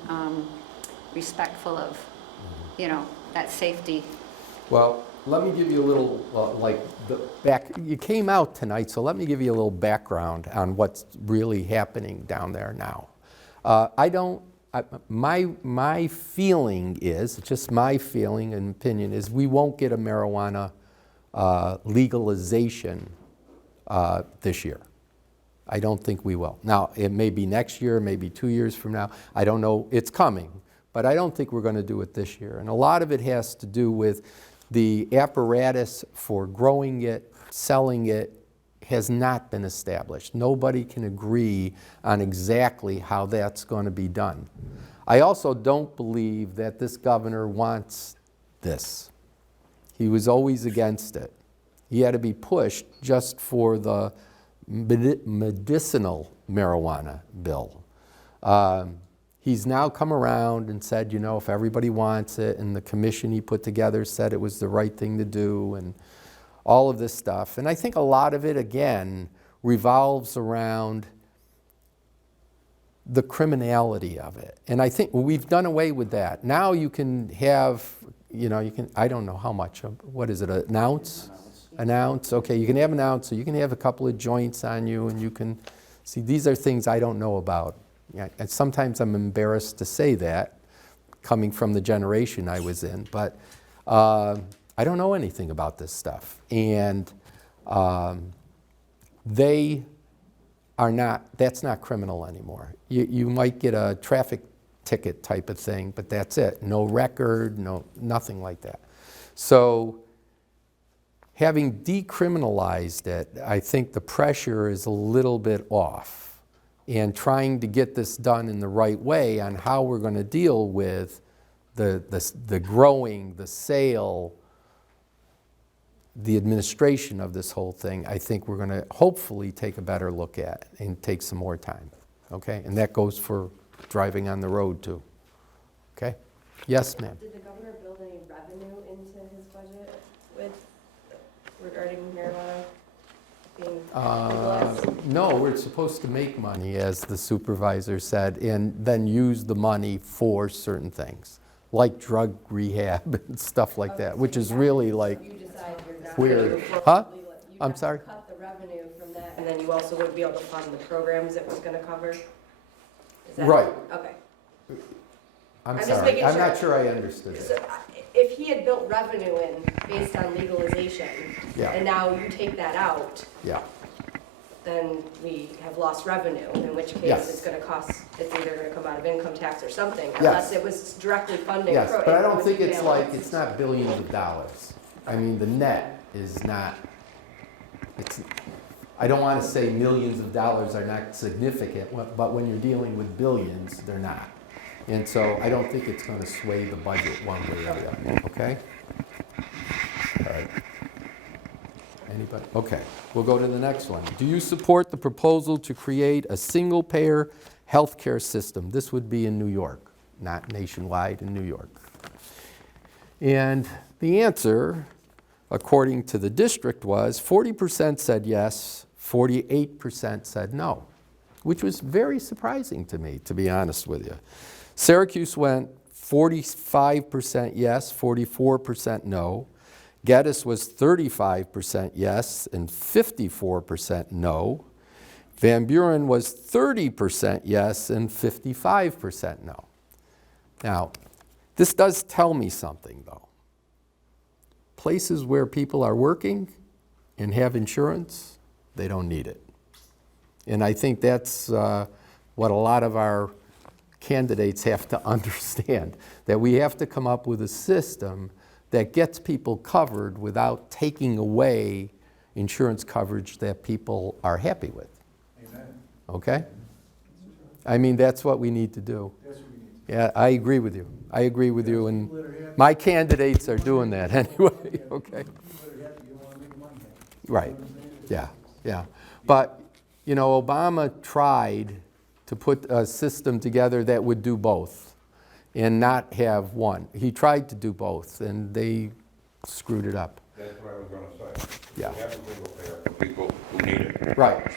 respectful of, you know, that safety. Well, let me give you a little, you came out tonight, so let me give you a little background on what's really happening down there now. My feeling is, just my feeling and opinion is, we won't get a marijuana legalization this year. I don't think we will. Now, it may be next year, maybe 2 years from now. I don't know. It's coming. But I don't think we're going to do it this year. And a lot of it has to do with the apparatus for growing it, selling it, has not been established. Nobody can agree on exactly how that's going to be done. I also don't believe that this governor wants this. He was always against it. He had to be pushed just for the medicinal marijuana bill. He's now come around and said, you know, if everybody wants it, and the commission he put together said it was the right thing to do, and all of this stuff. And I think a lot of it, again, revolves around the criminality of it. And I think we've done away with that. Now you can have, you know, you can, I don't know how much, what is it, an ounce? An ounce, okay, you can have an ounce, so you can have a couple of joints on you, and you can, see, these are things I don't know about. Yeah, and sometimes I'm embarrassed to say that, coming from the generation I was in, but I don't know anything about this stuff. And they are not, that's not criminal anymore. You might get a traffic ticket type of thing, but that's it. No record, nothing like that. So having decriminalized it, I think the pressure is a little bit off. And trying to get this done in the right way on how we're going to deal with the growing, the sale, the administration of this whole thing, I think we're going to hopefully take a better look at and take some more time, okay? And that goes for driving on the road too, okay? Yes, ma'am? Did the governor build any revenue into his budget regarding marijuana being legalized? No, we're supposed to make money, as the supervisor said, and then use the money for certain things, like drug rehab and stuff like that, which is really like weird. Huh? I'm sorry? Cut the revenue from that, and then you also would be able to fund the programs it was going to cover? Is that Right. Okay. I'm just sorry, making I'm sure. not sure I understood So it. if he had built revenue in based on legalization, Yeah. and now you take that out, Yeah, then we have lost revenue, in which case Yes. it's gonna cost, it's either gonna come out of income tax or something, Yes. unless it was directly funding. yes, but I don't think it's balanced. like, it's not billions of dollars. I mean, the net is not, I don't want to say millions of dollars are not significant, but when you're dealing with billions, they're not. And so I don't think it's going to sway the budget one way or the other, okay? All right. Anybody? Okay, we'll go to the next one. Do you support the proposal to create a single-payer healthcare system? This would be in New York, not nationwide, in New York. And the answer, according to the district, was 40% said yes, 48% said no, which was very surprising to me, to be honest with you. Syracuse went 45% yes, 44% no. Geddes was 35% yes and 54% no. Van Buren was 30% yes and 55% no. Now, this does tell me something, though. Places where people are working and have insurance, they don't need it. And I think that's what a lot of our candidates have to understand, that we have to come up with a system that gets people covered without taking away insurance coverage that people are happy with. Amen. Okay? I mean, that's what we need to do. That's what we need. Yeah, I agree with you. I agree with you, and my candidates are doing that anyway, okay? Right, yeah, yeah. But, you know, Obama tried to put a system together that would do both and not have one. He tried to do both, and they screwed it up. That's what I was gonna say. Yeah. We have a single payer for people who need it. Right,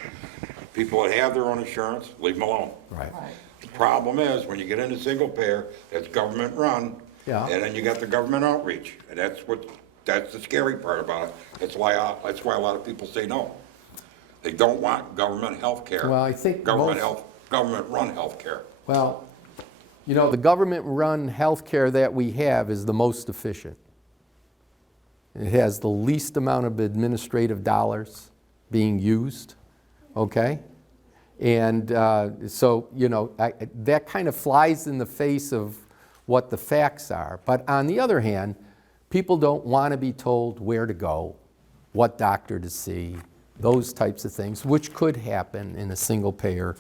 People that have their own insurance, leave them alone. right. The problem is, when you get into single payer, it's government run. Yeah. And then you got the government outreach, and that's the scary part about it. That's why a lot of people say no. They don't want government health care. Well, I think Government-run health care. Well, you know, the government-run healthcare that we have is the most efficient. It has the least amount of administrative dollars being used, okay? And so, you know, that kind of flies in the face of what the facts are. But on the other hand, People don't want to be told where to go, what doctor to see, those types of things, which could happen in a single-payer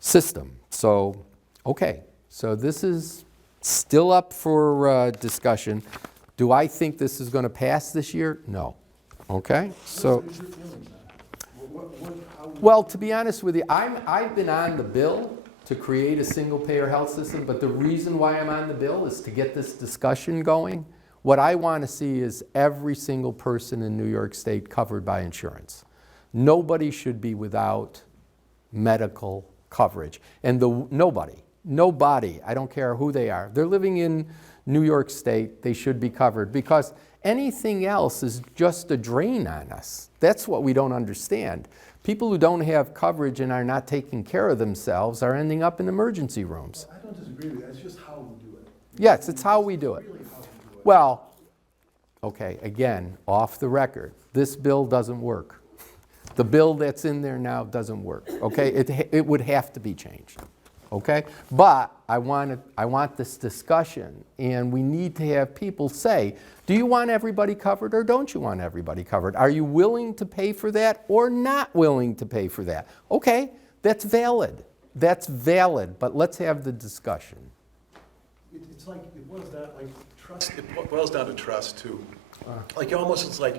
system. So, okay, so this is still up for discussion. Do I think this is going to pass this year? No. Okay, so. Well, to be honest with you, I've been on the bill to create a single-payer health system, but the reason why I'm on the bill is to get this discussion going. What I want to see is every single person in New York State covered by insurance. Nobody should be without medical coverage. And nobody, I don't care who they are, they're living in New York State, they should be covered, because anything else is just a drain on us. That's what we don't understand. People who don't have coverage and are not taking care of themselves are ending up in emergency rooms. I don't disagree with that, it's just how we do it. Yes, it's how we do it. Really how we do it. Well, okay, again, off the record, this bill doesn't work. The bill that's in there now doesn't work, okay? It would have to be changed, okay? But I want this discussion, and we need to have people say, do you want everybody covered or don't you want everybody covered? Are you willing to pay for that or not willing to pay for that? Okay, that's valid. That's valid, but let's have the discussion. It's like, it boils down, like, trust, it boils down to trust, too. Like, almost, it's like,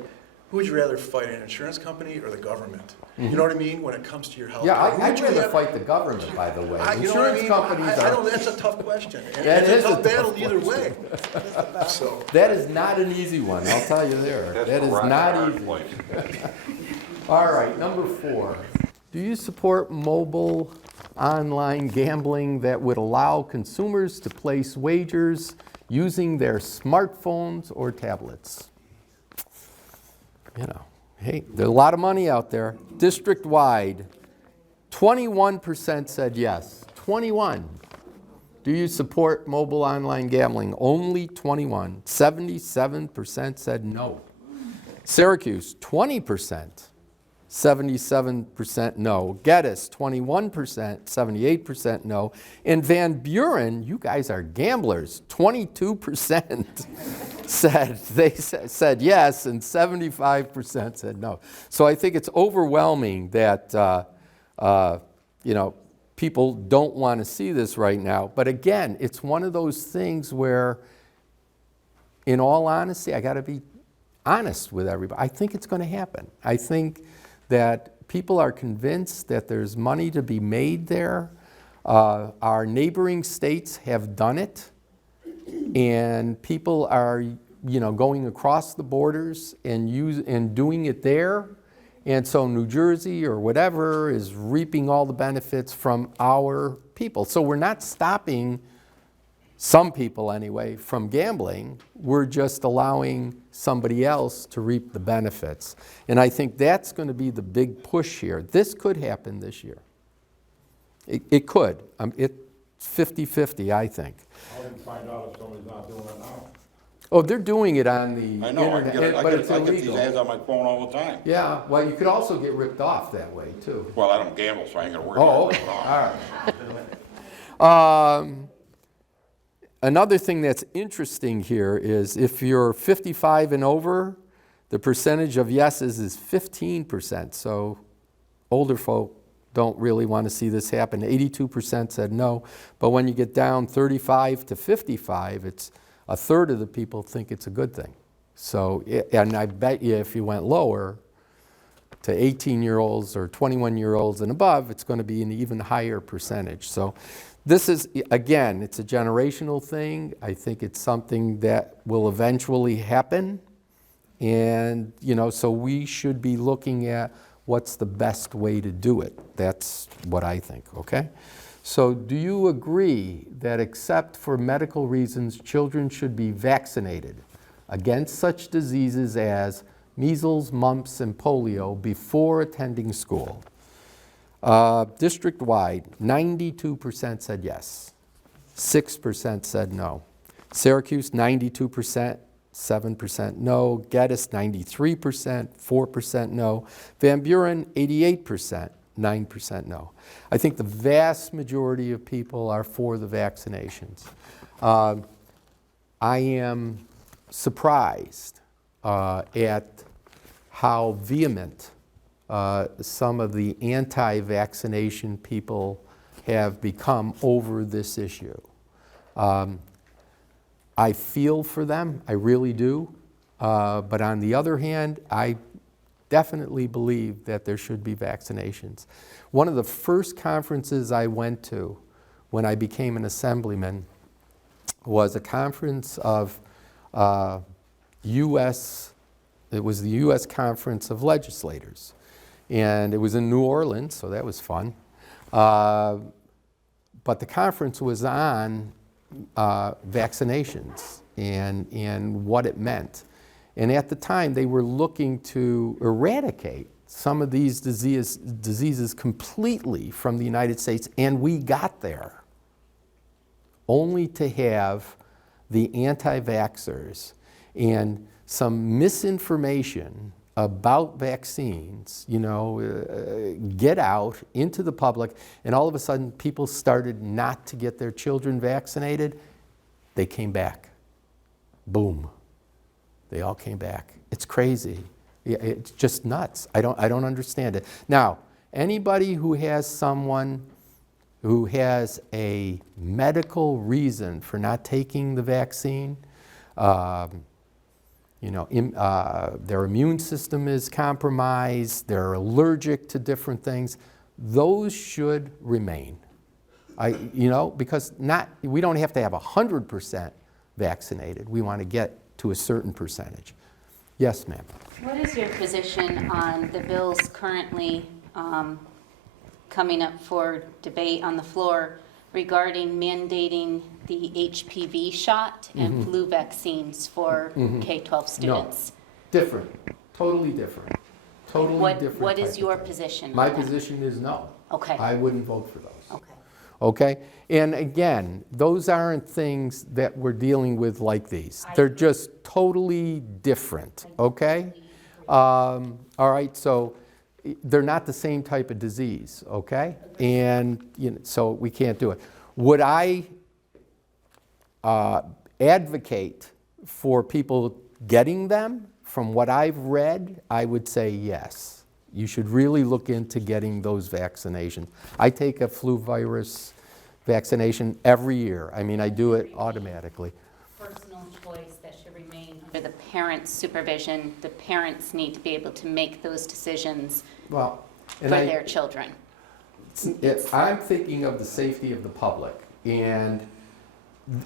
who would you rather fight, an insurance company or the government? You know what I mean, when it comes to your health Yeah, care? I'd rather fight the government, by the way. You know what I Insurance mean? companies I are... don't, that's a tough question. And That it's is a a tough battle tough either way. So, That is not an easy one, I'll tell you there. That is not easy. All right, number 4. Do you support mobile online gambling that would allow consumers to place wagers using their smartphones or tablets? You know, hey, there's a lot of money out there. District-wide, 21% said yes. 21. Do you support mobile online gambling? Only 21. 77% said no. Syracuse, 20%. 77% no. Geddes, 21%, 78% no. And Van Buren, you guys are gamblers, 22% said yes, and 75% said no. So I think it's overwhelming that people don't want to see this right now. But again, it's one of those things where, in all honesty, I got to be honest with everybody. I think it's going to happen. I think that people are convinced that there's money to be made there. Our neighboring states have done it, and people are, going across the borders and doing it there. And so New Jersey or whatever is reaping all the benefits from our people. So we're not stopping, some people anyway, from gambling. We're just allowing somebody else to reap the benefits. And I think that's going to be the big push here. This could happen this year. It could. It's 50-50, I think. How do you find out if somebody's not doing it now? Oh, they're doing it on the I know, internet, I but it's get these illegal. ads on my phone all the time. Yeah, well, you could also get ripped off that way, too. Well, I don't gamble, so I ain't gonna worry Oh, about okay, it. all right. Another thing that's interesting here is if you're 55 and over, the percentage of yeses is 15%. So older folk don't really want to see this happen. 82% said no. But when you get down 35 to 55, it's a third of the people think it's a good thing. So, and I bet you if you went lower to 18-year-olds or 21-year-olds and above, it's going to be an even higher percentage. So this is, again, it's a generational thing. I think it's something that will eventually happen. And, so we should be looking at what's the best way to do it. That's what I think, okay? So do you agree that except for medical reasons, children should be vaccinated against such diseases as measles, mumps, and polio before attending school? District-wide, 92% said yes. 6% said no. Syracuse, 92%, 7% no. Geddes, 93%, 4% no. Van Buren, 88%. 9% no. I think the vast majority of people are for the vaccinations. I am surprised at how vehement some of the anti-vaccination people have become over this issue. I feel for them, I really do. But on the other hand, I definitely believe that there should be vaccinations. One of the first conferences I went to when I became an assemblyman was a conference of it was the U.S. Conference of Legislators. And it was in New Orleans, so that was fun. But the conference was on vaccinations and what it meant. And at the time, they were looking to eradicate some of these diseases completely from the United States, and we got there, only to have the anti-vaxxers and some misinformation about vaccines, get out into the public, and all of a sudden people started not to get their children vaccinated. They came back. Boom. They all came back. It's crazy. It's just nuts. I don't understand it. Now, anybody who has someone who has a medical reason for not taking the vaccine, their immune system is compromised, they're allergic to different things, those should remain. Because we don't have to have 100% vaccinated. We want to get to a certain percentage. Yes, ma'am. What is your position on the bills currently coming up for debate on the floor regarding mandating the HPV shot and flu vaccines for K-12 students? No, different, totally different, totally different. What is your position? My position is no. Okay. I wouldn't vote for those. Okay. Okay? And again, those aren't things that we're dealing with like these. They're just totally different, okay? All right, so they're not the same type of disease, okay? And so we can't do it. Would I advocate for people getting them? From what I've read, I would say yes. You should really look into getting those vaccinations. I take a flu virus vaccination every year. I mean, I do it automatically. Personal choice that should remain under the parents' supervision. The parents need to be able to make those decisions for their children. I'm thinking of the safety of the public, and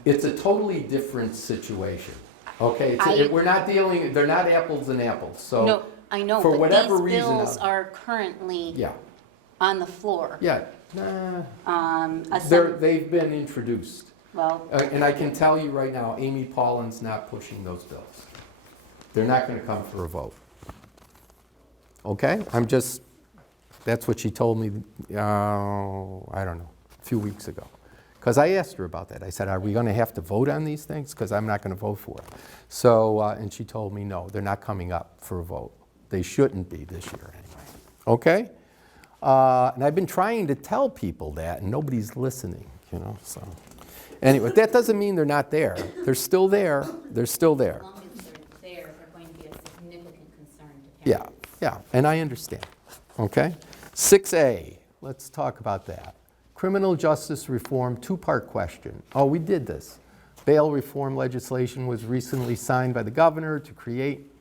it's a totally different situation. Okay, they're not apples and apples. So no, I know, for but whatever these reason, bills are currently yeah, on the floor. yeah, they've been introduced. Well, And I can tell you right now, Amy Paulin's not pushing those bills. They're not going to come for a vote. Okay, that's what she told me, I don't know, a few weeks ago. Because I asked her about that. I said, are we going to have to vote on these things? Because I'm not going to vote for it. So, and she told me, no, they're not coming up for a vote. They shouldn't be this year anyway. Okay? And I've been trying to tell people that, and nobody's listening, so. Anyway, that doesn't mean they're not there. They're still there. They're still there. as long as they're there, they're going to be a significant concern to parents. Yeah, and I understand. Okay? 6A, let's talk about that. Criminal justice reform, two-part question. Oh, we did this. Bail reform legislation was recently signed by the governor to create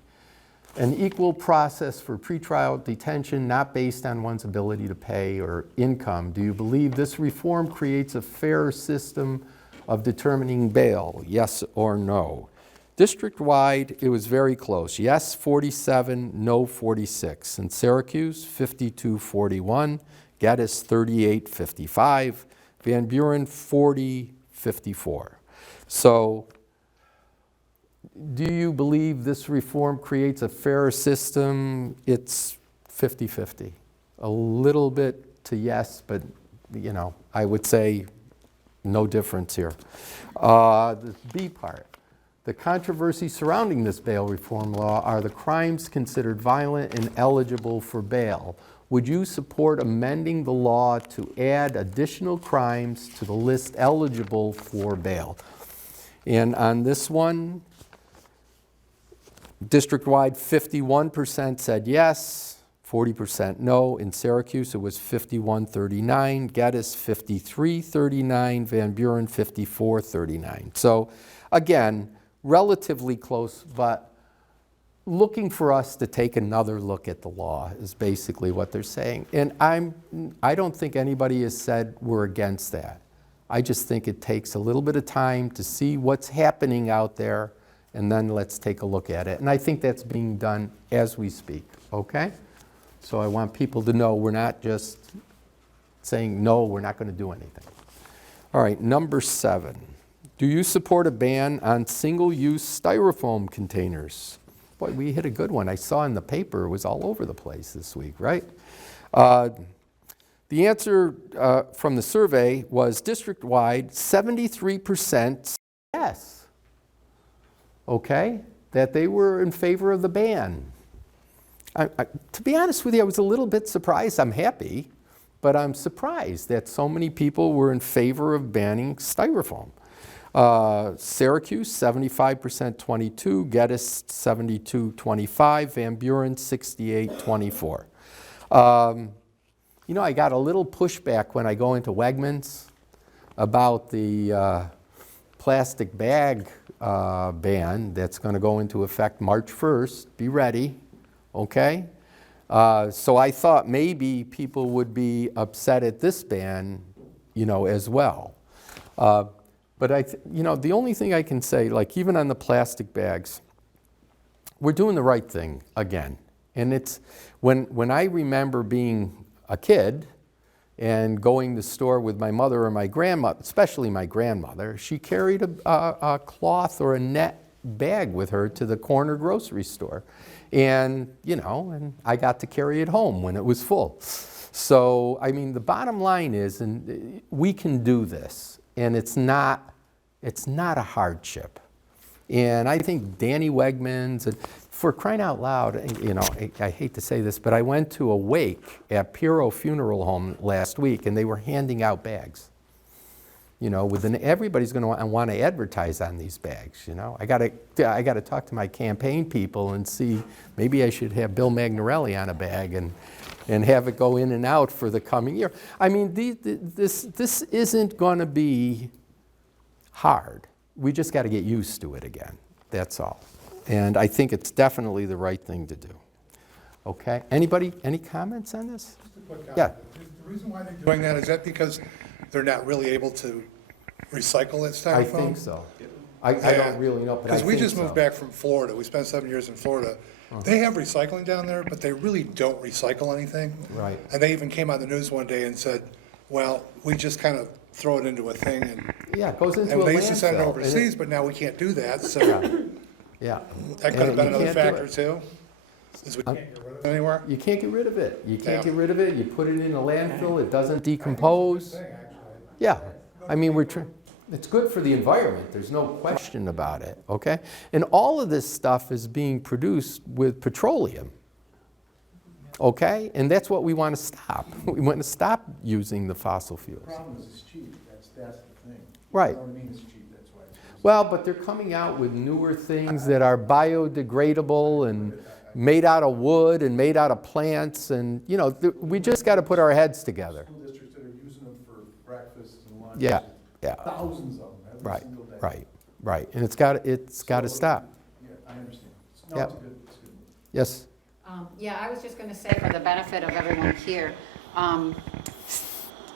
an equal process for pretrial detention not based on one's ability to pay or income. Do you believe this reform creates a fairer system of determining bail? Yes or no? District-wide, it was very close. Yes, 47, no, 46. In Syracuse, 52-41. Gaddis, 38-55. Van Buren, 40-54. So, do you believe this reform creates a fairer system? It's 50-50. A little bit to yes, but I would say no difference here. The B part. The controversy surrounding this bail reform law are the crimes considered violent and eligible for bail. Would you support amending the law to add additional crimes to the list eligible for bail? And on this one, District-wide, 51% said yes, 40% no. In Syracuse, it was 51-39. Geddes, 53-39. Van Buren, 54-39. So again, relatively close, but looking for us to take another look at the law is basically what they're saying. And I don't think anybody has said we're against that. I just think it takes a little bit of time to see what's happening out there, and then let's take a look at it. And I think that's being done as we speak, okay? So I want people to know we're not just saying, no, we're not going to do anything. All right, number 7. Do you support a ban on single-use styrofoam containers? Boy, we hit a good one. I saw in the paper, it was all over the place this week, right? The answer from the survey was district-wide, 73% yes. Okay, that they were in favor of the ban. To be honest with you, I was a little bit surprised. I'm happy, but I'm surprised that so many people were in favor of banning styrofoam. Syracuse, 75% 22, Geddes, 72-25, Van Buren, 68-24. You know, I got a little pushback when I go into Wegmans about the plastic bag ban that's going to go into effect March 1st. Be ready, okay? So I thought maybe people would be upset at this ban, you know, as well. But you know, the only thing I can say, like even on the plastic bags, we're doing the right thing again. And it's when I remember being a kid and going to the store with my mother or my grandmother, especially my grandmother, she carried a cloth or a net bag with her to the corner grocery store. And, you know, and I got to carry it home when it was full. So, I mean, the bottom line is, and we can do this, and it's not a hardship. And I think Danny Wegmans, and for crying out loud, you know, I hate to say this, but I went to a wake at Piro Funeral Home last week, and they were handing out bags. You know, everybody's going to want to advertise on these bags. You know, I got to talk to my campaign people and see maybe I should have Bill Magnarelli on a bag and have it go in and out for the coming year. I mean, this isn't going to be hard. We just got to get used to it again. That's all. And I think it's definitely the right thing to do. Okay. Anybody? Any comments on this? Just a quick comment. Yeah. The reason why they're doing that, is that because they're not really able to recycle it styrofoam? I think so. I don't really know, but I think so. Because we just moved back from Florida. We spent 7 years in Florida. They have recycling down there, but they really don't recycle anything. Right. And they even came on the news one day and said, well, we just kind of throw it into a thing. And yeah, it goes into a landfill. And they used to send it overseas, but now we can't do that. So yeah. That could have been another factor too. Is we can't get rid of it anywhere. You can't get rid of it. You can't get rid of it. You put it in a landfill. It doesn't decompose. Yeah. I mean, it's good for the environment. There's no question about it. Okay. And all of this stuff is being produced with petroleum. Okay. And that's what we want to stop. We want to stop using the fossil fuels. The problem is it's cheap. That's the thing. Right. You know what I mean? It's cheap. That's why it's cheap. Well, but they're coming out with newer things that are biodegradable and made out of wood and made out of plants, and you know, we just got to put our heads together. School districts that are using them for breakfast and lunch. Yeah, yeah. Thousands of them every single day. Right. And it's got to stop. Yeah, I understand. No, Yeah. it's good. Yes. Yeah, I was just going to say, for the benefit of everyone here,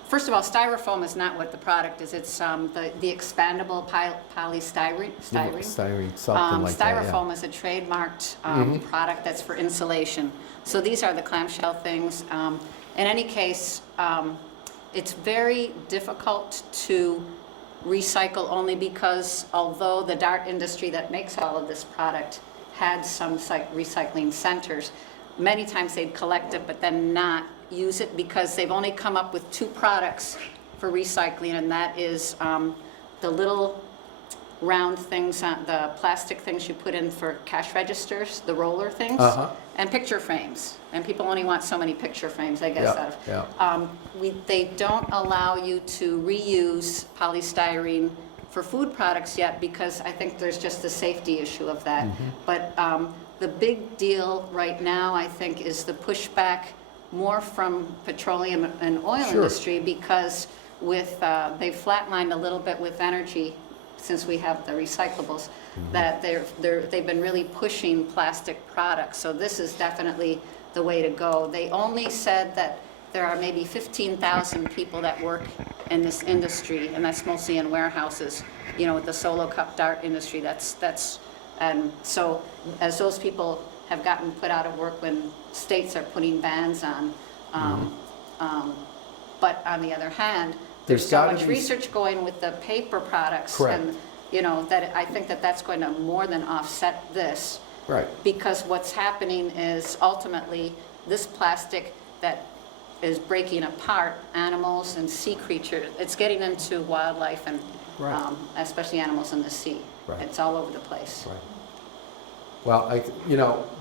first of all, styrofoam is not what the product is. It's the expandable polystyrene. Styrene, something like that, yeah. Styrofoam is a trademarked product that's for insulation. So these are the clamshell things. In any case, it's very difficult to recycle, only because although the dart industry that makes all of this product had some recycling centers, many times they'd collect it but then not use it, because they've only come up with 2 products for recycling, and that is the little round things, the plastic things you put in for cash registers, the roller things, and picture frames. And people only want so many picture frames, I guess. They don't allow you to reuse polystyrene for food products yet because I think there's just the safety issue of that. But the big deal right now, I think, is the pushback more from petroleum and oil industry because with they've flatlined a little bit with energy since we have the recyclables, that they've been really pushing plastic products. So this is definitely the way to go. They only said that there are maybe 15,000 people that work in this industry, and that's mostly in warehouses, you know, with the solo cup dart industry. And so as those people have gotten put out of work when states are putting bans on, but on the other hand, there's so much research going with the paper products. Correct. And, you know, that I think that that's going to more than offset this. Right. Because what's happening is ultimately this plastic that is breaking apart animals and sea creatures, it's getting into wildlife and especially animals in the sea. Right. It's all over the place. Right. Well,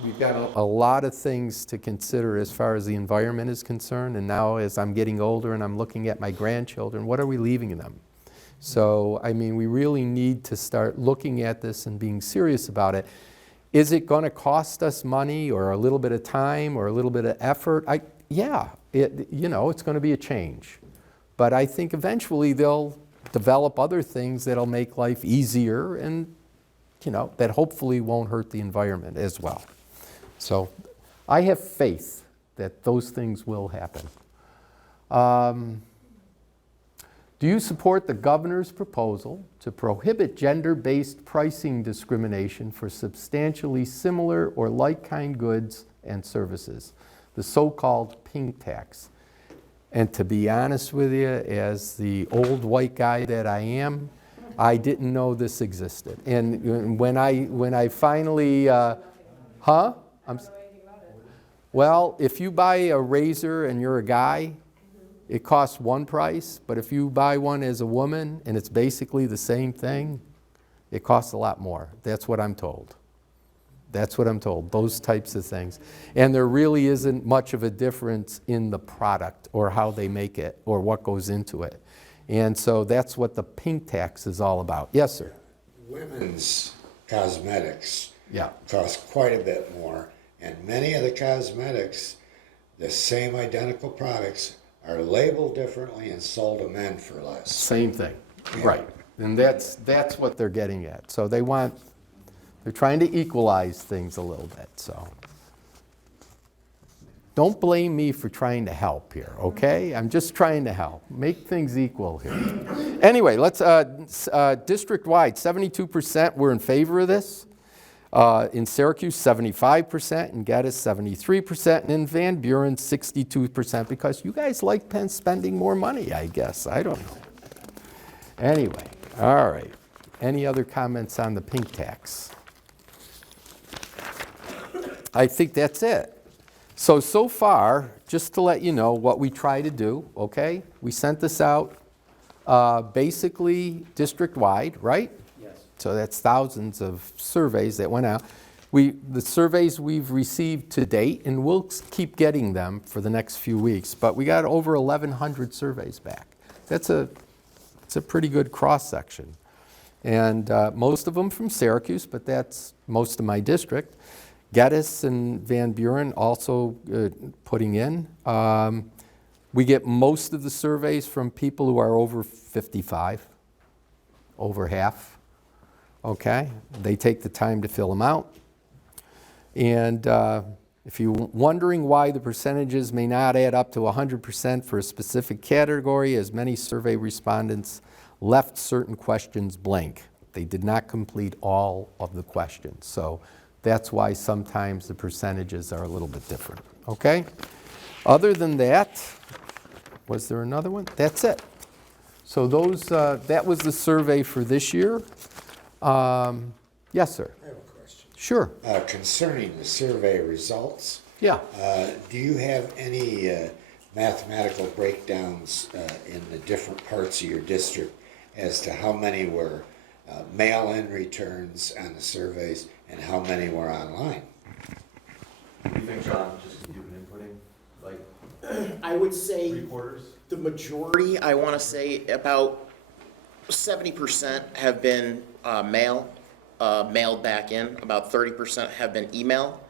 we've got a lot of things to consider as far as the environment is concerned, and now as I'm getting older and I'm looking at my grandchildren, what are we leaving them? So, I mean, we really need to start looking at this and being serious about it. Is it going to cost us money or a little bit of time or a little bit of effort? It's going to be a change. But I think eventually they'll develop other things that'll make life easier and that hopefully won't hurt the environment as well. So I have faith that those things will happen. Do you support the governor's proposal to prohibit gender-based pricing discrimination for substantially similar or like-kind goods and services, the so-called pink tax? And to be honest with you, as the old white guy that I am, I didn't know this existed. And when I finally, well, if you buy a razor and you're a guy, it costs one price, but if you buy one as a woman and it's basically the same thing, it costs a lot more. That's what I'm told. That's what I'm told, those types of things. And there really isn't much of a difference in the product or how they make it or what goes into it. And so that's what the pink tax is all about. Yes, sir? Women's cosmetics Yeah. cost quite a bit more, and many of the cosmetics, the same identical products, are labeled differently and sold to men for less. Same thing, right. And that's what they're getting at. So they're trying to equalize things a little bit, so. Don't blame me for trying to help here, okay? I'm just trying to help. Make things equal here. Anyway, let's, district-wide, 72% were in favor of this. In Syracuse, 75%. In Geddes, 73%. And in Van Buren, 62%, because you guys like spending more money, I guess. I don't know. Anyway, all right. Any other comments on the pink tax? I think that's it. So far, just to let you know what we try to do, okay? We sent this out basically district-wide, right? Yes. So that's thousands of surveys that went out. The surveys we've received to date, and we'll keep getting them for the next few weeks, but we got over 1,100 surveys back. It's a pretty good cross-section. And most of them from Syracuse, but that's most of my district. Geddes and Van Buren also putting in. We get most of the surveys from people who are over 55, over half, okay? They take the time to fill them out. And if you're wondering why the percentages may not add up to 100% for a specific category, as many survey respondents left certain questions blank. They did not complete all of the questions. So that's why sometimes the percentages are a little bit different, okay? Other than that, was there another one? That's it. So that was the survey for this year. Yes, sir? I have a question. Sure. Concerning the survey results, Yeah. do you have any mathematical breakdowns in the different parts of your district as to how many were mail-in returns on the surveys and how many were online? What do you think, John? Just you inputting, like I would say 3/4? the majority, I want to say about 70% have been mailed back in. About 30% have been email.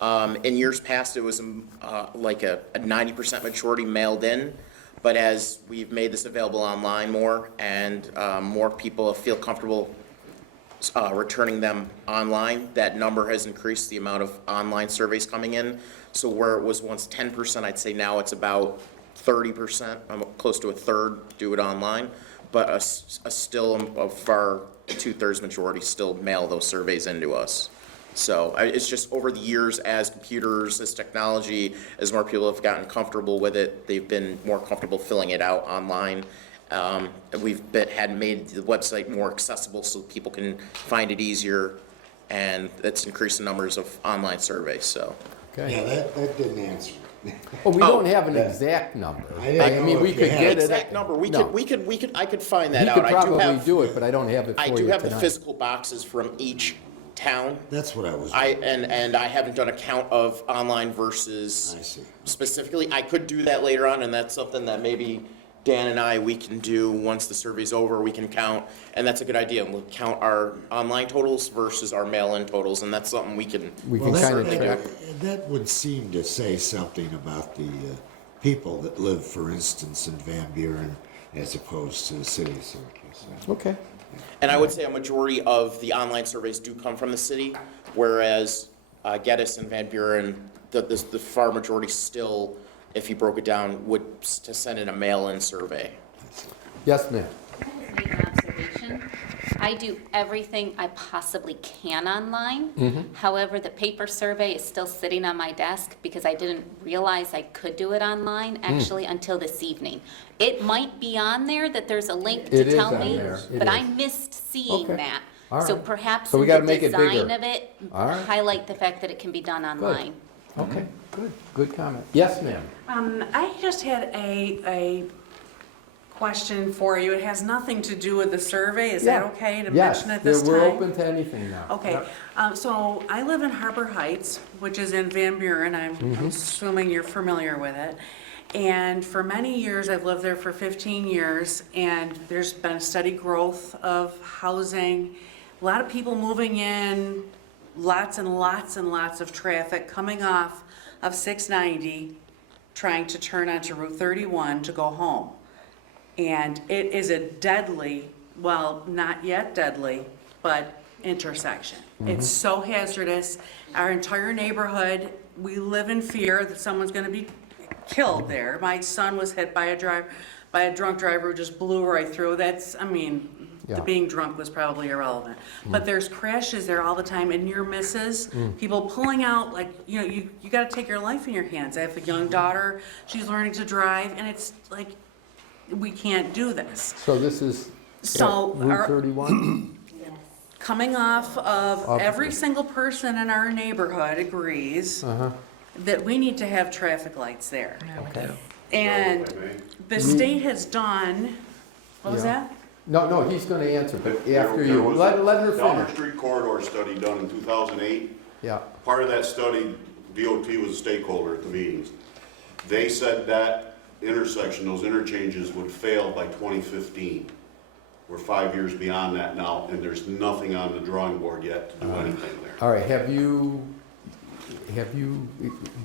In years past, it was like a 90% majority mailed in. But as we've made this available online more and more people feel comfortable returning them online, that number has increased, the amount of online surveys coming in. So where it was once 10%, I'd say now it's about 30%, close to a third do it online. But still a far 2/3 majority still mail those surveys into us. So it's just over the years, as computers, as technology, as more people have gotten comfortable with it, they've been more comfortable filling it out online. We've made the website more accessible so people can find it easier, and it's increased the numbers of online surveys. So. Okay. Yeah, that didn't answer. Well, we don't have an exact number. I mean, we could get it. Exact number. I could find that He out. could probably do it, but I don't have it for you I do have the tonight. physical boxes from each town. That's what I was. And I haven't done a count of online versus I see. specifically. I could do that later on, and that's something that maybe Dan and we can do once the survey's over. We can count, and that's a good idea. We'll count our online totals versus our mail-in totals, and that's something we can kind of track. That would seem to say something about the people that live, for instance, in Van Buren, as opposed to the city of Syracuse. Okay. And I would say a majority of the online surveys do come from the city, whereas Geddes and Van Buren, the far majority still, if you broke it down, would to send in a mail-in survey. Yes, ma'am. Make an observation. I do everything I possibly can online. However, the paper survey is still sitting on my desk because I didn't realize I could do it online actually until this evening. It might be on there that there's a link It to is tell on me, there. It but is. I missed seeing Okay. that. All So right. perhaps So we in gotta the make it design bigger. of it, All right. highlight the fact that it can be done online. Okay, good comment. Yes, ma'am. I just had a question for you. It has nothing to do with the survey. Is that okay to mention at this time? We're open to anything now. Okay, so I live in Harbor Heights, which is in Van Buren. I'm assuming you're familiar with it. And for many years, I've lived there for 15 years, and there's been a steady growth of housing, a lot of people moving in, lots and lots and lots of traffic coming off of 690, trying to turn onto Route 31 to go home. And it is a deadly, well, not yet deadly, but intersection. It's so hazardous. Our entire neighborhood, we live in fear that someone's gonna be killed there. My son was hit by a drunk driver who just blew right through. The being drunk was probably irrelevant. But there's crashes there all the time and near misses, people pulling out, like, you gotta take your life in your hands. I have a young daughter, she's learning to drive, and it's like, we can't do this. So this is Route 31? Coming off of, every single person in our neighborhood agrees that we need to have traffic lights there. Okay. And the state has done, what was that? No, he's gonna answer, but after There you. was Let her a Downer finish. Street corridor study done in 2008. Yeah. Part of that study, DOT was a stakeholder at the meetings. They said that intersection, those interchanges would fail by 2015. We're 5 years beyond that now, and there's nothing on the drawing board yet to do anything there. All right, have you,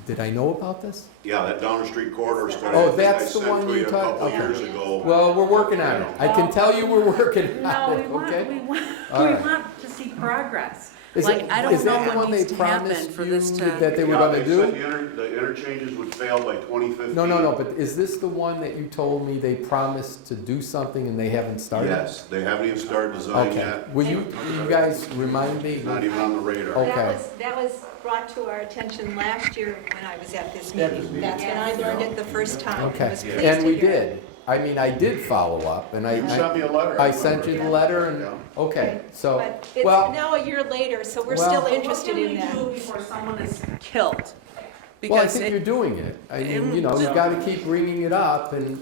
did I know about this? Yeah, that Downer Street corridor study. Oh, I think I that's the sent one for you a talked- couple okay. years ago. Well, we're working on it. I can tell you we're working No, on we it, want, okay? we want, All we right. want to see progress. Is Like, it- I is don't that know the what one they needs to happen promised for you this to. that they were Yeah, gonna they do? said the interchanges would fail by 2015. No, but is this the one that you told me they promised to do something and they haven't started? Yes, they haven't even started design Okay, yet. will you guys remind me? Not even on the radar. Okay. That was brought to our attention last year when I was at this meeting. That's when I learned it the first time. I Okay, was pleased and to we hear it. did. I mean, I did follow up, and You sent me a letter. I sent you the letter, and, Yeah. okay, so, But it's well, now a year later, so we're Well- still interested in What that. can we do before someone is killed? well, I Because think you're it, doing it. I mean, you gotta keep bringing it up, and,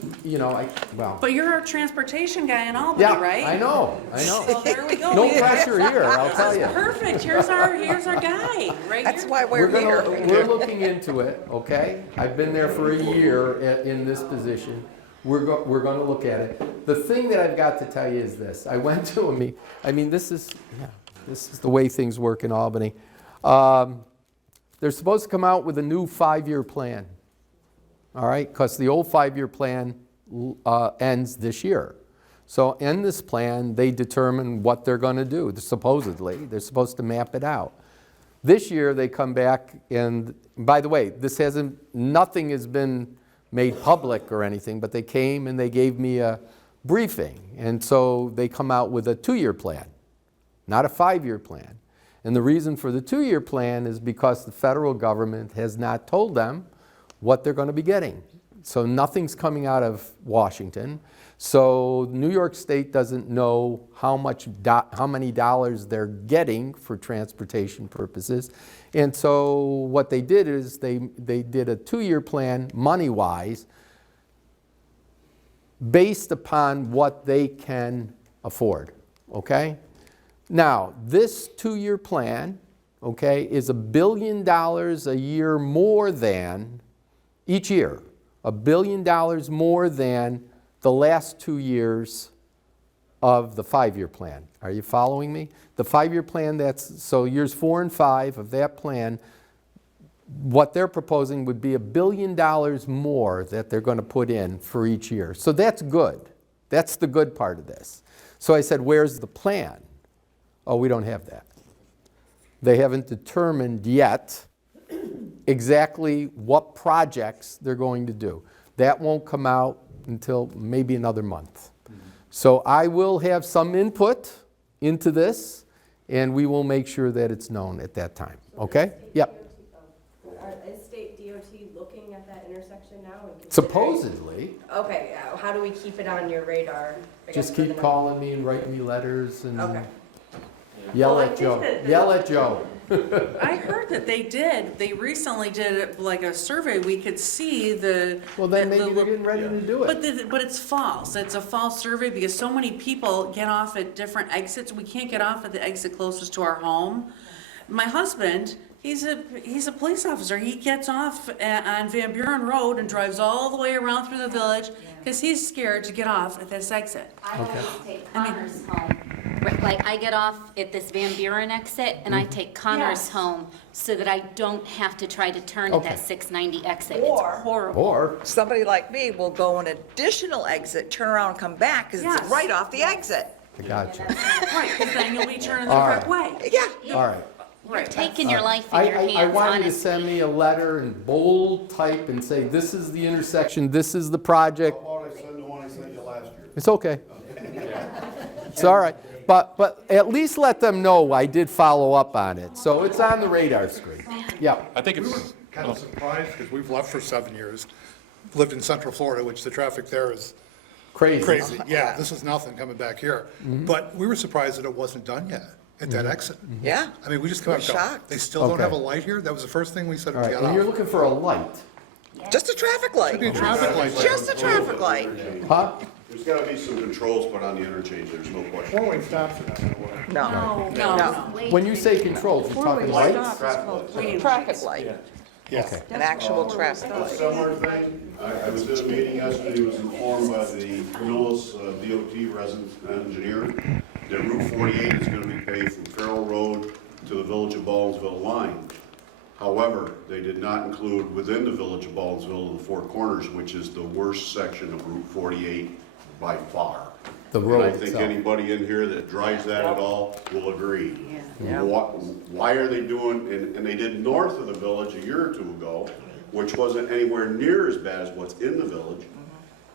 well. but you're a transportation guy in Albany, Yeah, right? I know. So there we go. No pressure here, I'll tell you. Perfect, here's our guy, right here. why We're looking into it, okay? I've been there for a year in this position. we're going to look at it. The thing that I've got to tell you is this. I went to a meeting. I mean, this is the way things work in Albany. They're supposed to come out with a new 5-year plan, all right? Because the old 5-year plan ends this year. So in this plan, they determine what they're going to do, supposedly. They're supposed to map it out. This year, they come back, and by the way, nothing has been made public or anything, but they came and they gave me a briefing. And so they come out with a 2-year plan, not a 5-year plan. And the reason for the 2-year plan is because the federal government has not told them what they're going to be getting. So nothing's coming out of Washington. So New York State doesn't know how many dollars they're getting for transportation purposes. And so what they did is they did a 2-year plan, money-wise, based upon what they can afford, okay? Now, this 2-year plan, okay, is $1 billion a year more than, each year, $1 billion more than the last 2 years of the 5-year plan. Are you following me? The 5-year plan, so years 4 and 5 of that plan, what they're proposing would be $1 billion more that they're going to put in for each year. So that's good. That's the good part of this. So I said, where's the plan? Oh, we don't have that. They haven't determined yet exactly what projects they're going to do. That won't come out until maybe another month. So I will have some input into this, and we will make sure that it's known at that time. Okay? Yep. Is state DOT looking at that intersection now? Supposedly. Okay, how do we keep it on your radar? Just keep calling me and writing me letters and Okay. yell Well, at Joe. Yell at Joe. I heard that they recently did like a survey, we could see the. Well, then maybe they're getting ready to do it. But it's false, it's a false survey because so many people get off at different exits, we can't get off at the exit closest to our home. My husband, he's a police officer, he gets off on Van Buren Road and drives all the way around through the village because he's scared to get off at this exit. I always take Connors home. Like, I get off at this Van Buren exit, and I take Connors home so that I don't have to try to turn at that 690 exit. It's horrible. Or Somebody like me will go an additional exit, turn around and come back, because it's right off the exit. I got you. Right, because then you'll be turning the All correct right. way. Yeah. All right. You're taking your life in your hands, I want you to honestly. send me a letter in bold type and say, this is the intersection, this is the project. How about I send the one I sent you last year? It's okay. It's all right. But at least let them know I did follow up on it. So it's on the radar screen. Yeah. I think We were it's, kind of surprised because we've left for 7 years, lived in Central Florida, which the traffic there is Crazy. Yeah, this is nothing coming back here. But we were surprised that it wasn't done yet at that exit. Yeah. I mean, we just come We're out and go, shocked. they still don't Okay. have a light here? That was the first thing we said All when we right. got And you're out. looking for a light. Just a traffic light. Should be a traffic light there. Just a traffic light. Huh? There's gotta be some controls put on the interchange, there's no question. Four-way stops are not gonna work. No. No. When you say controls, you're talking lights? Traffic light. Yes. An actual traffic A light. similar thing, I was at a meeting yesterday, was informed by the Millis DOT resident engineer that Route 48 is gonna be paved from Farrell Road to the Village of Baldwinsville line. However, they did not include within the Village of Baldwinsville the Four Corners, which is the worst section of Route 48 by far. The And road I think itself. anybody in here that drives that at all will agree. Why are they doing, and they did north of the village a year or two ago, which wasn't anywhere near as bad as what's in the village.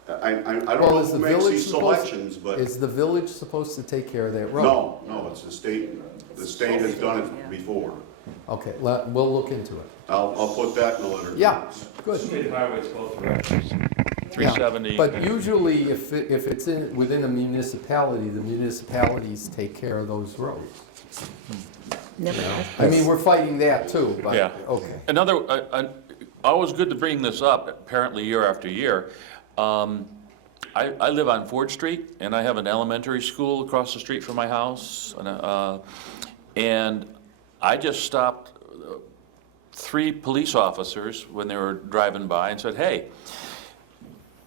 I don't know is who the makes village these selections, but Is the village supposed to take care of that road? no, it's the state. The state has done it before. Okay, we'll look into it. I'll put that in the letter. Yeah, good. state highways both directions. 370. But usually, if it's within a municipality, the municipalities take care of those roads. I mean, we're fighting that too, but, Yeah. okay. Another, always good to bring this up, apparently year after year. I live on Ford Street, and I have an elementary school across the street from my house. And I just stopped 3 police officers when they were driving by and said, hey,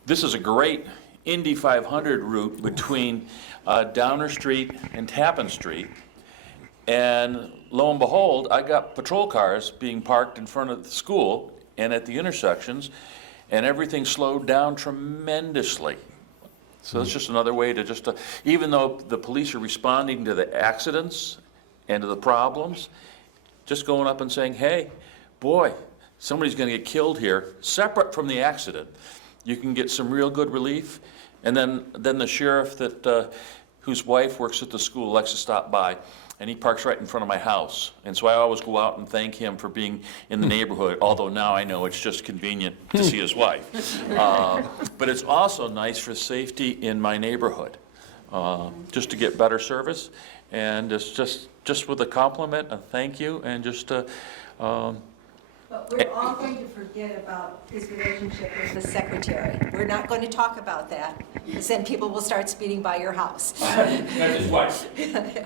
this is a great Indy 500 route between Downer Street and Tappan Street. And lo and behold, I got patrol cars being parked in front of the school and at the intersections, and everything slowed down tremendously. So it's just another way to just, even though the police are responding to the accidents and to the problems, just going up and saying, hey, boy, somebody's gonna get killed here, separate from the accident. You can get some real good relief. And then the sheriff that, whose wife works at the school likes to stop by, and he parks right in front of my house. And so I always go out and thank him for being in the neighborhood, although now I know it's just convenient to see his wife. But it's also nice for safety in my neighborhood, just to get better service. And it's just with a compliment, a thank you, and just But we're all going to forget about his relationship with the secretary. We're not going to talk about that, because then people will start speeding by your house. That's his wife. Okay.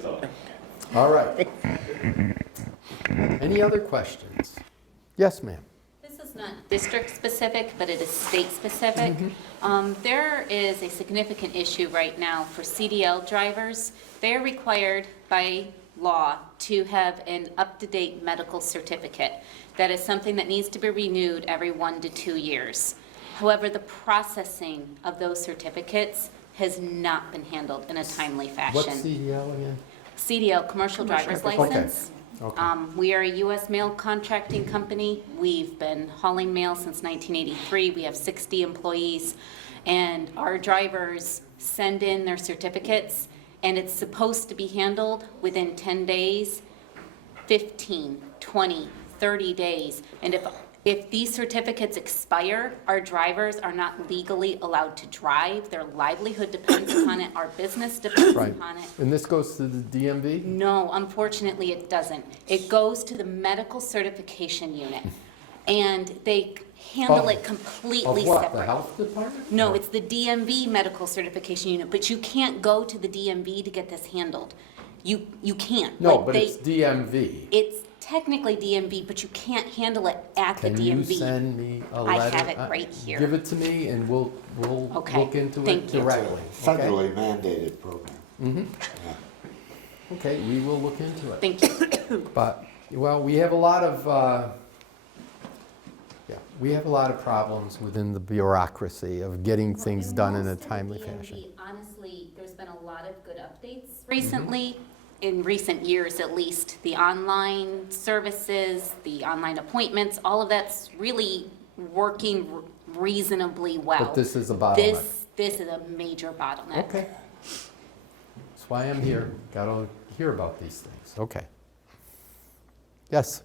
So. All right. Any other questions? Yes, ma'am. This is not district-specific, but it is state-specific. There is a significant issue right now for CDL drivers. They're required by law to have an up-to-date medical certificate. That is something that needs to be renewed every 1 to 2 years. However, the processing of those certificates has not been handled in a timely fashion. What's CDL again? CDL, Commercial Driver's License. Okay. We are a U.S. mail contracting company. We've been hauling mail since 1983. We have 60 employees, and our drivers send in their certificates, and it's supposed to be handled within 10 days, 15, 20, 30 days. And if these certificates expire, our drivers are not legally allowed to drive. Their livelihood depends upon it. Our business depends Right. upon it. And this goes to the DMV? No, unfortunately, it doesn't. It goes to the medical certification unit, and they handle it completely Of what, separate. the health department? No, it's the DMV medical certification unit, but you can't go to the DMV to get this handled. You can't. No, Like, but it's DMV. It's technically DMV, but you can't handle it at the Can DMV. you send me a I letter? have it right here. Give it to me and we'll Okay, look into thank it you. directly. Federally mandated program. Okay, we will look into it. Thank you. But, well, we have a lot of, we have a lot of problems within the bureaucracy of getting things done in a timely fashion. Honestly, there's been a lot of good updates recently, in recent years at least. The online services, the online appointments, all of that's really working reasonably well. But this is a bottleneck. This is a major bottleneck. Okay. That's why I'm here. Got to hear about these things. Okay. Yes?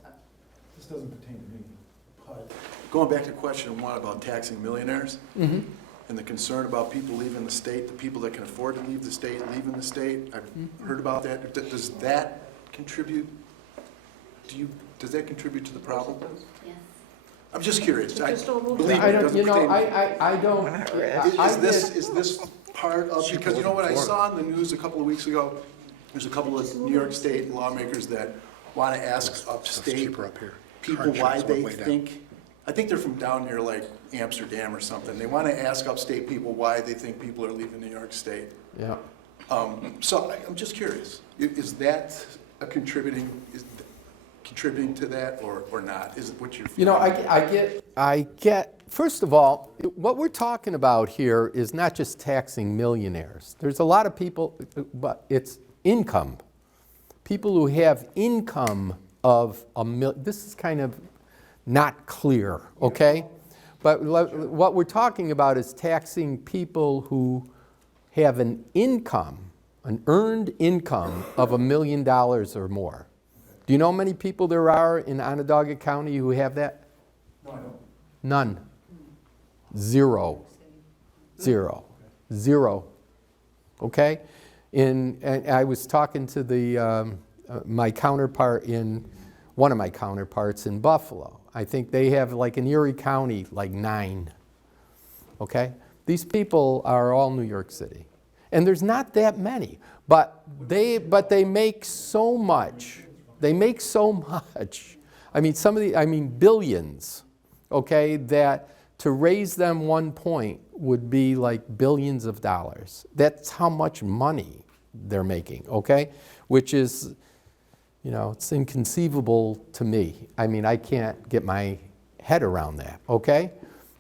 This doesn't pertain to me, but going back to question one about taxing millionaires, and the concern about people leaving the state, the people that can afford to leave the state, leaving the state, I've heard about that. Does that contribute, does that contribute to the problem? Yes. I'm just curious. Believe me, I it don't, doesn't you know, pertain to me. I don't. Is this part of, because you know what I saw in the news a couple of weeks ago? There's a couple of New York State lawmakers that want to ask upstate people why they think, I think they're from down near like Amsterdam or something. They want to ask upstate people why they think people are leaving New York State. Yeah. So I'm just curious, is that a contributing to that or not? Is it what you're You know, I get, first of all, what we're talking about here is not just taxing millionaires. There's a lot of people, but it's income. People who have income of this is kind of not clear, okay? But what we're talking about is taxing people who have an income, an earned income of $1 million or more. Do you know how many people there are in Onondaga County who have that? No, I don't. None. Zero. Zero. Zero. Okay? And I was talking to my counterpart one of my counterparts in Buffalo. I think they have, like in Erie County, like 9. Okay? These people are all New York City. And there's not that many. But they make so much. They make so much. I mean, billions, okay, that to raise them 1 point would be like billions of dollars. That's how much money they're making, okay? Which is, you know, it's inconceivable to me. I mean, I can't get my head around that, okay?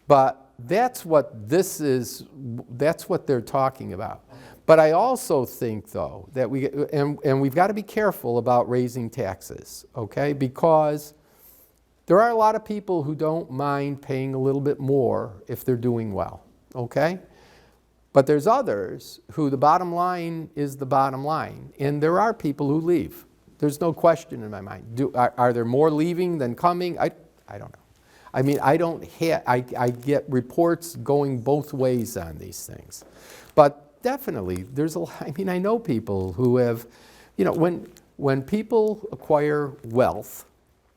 But that's what this is, that's what they're talking about. But I also think, though, that we've got to be careful about raising taxes, okay? Because there are a lot of people who don't mind paying a little bit more if they're doing well, okay? But there's others who the bottom line is the bottom line. And there are people who leave. There's no question in my mind. Are there more leaving than coming? I don't know. I mean, I get reports going both ways on these things. But definitely, I know people who have, you know, when people acquire wealth,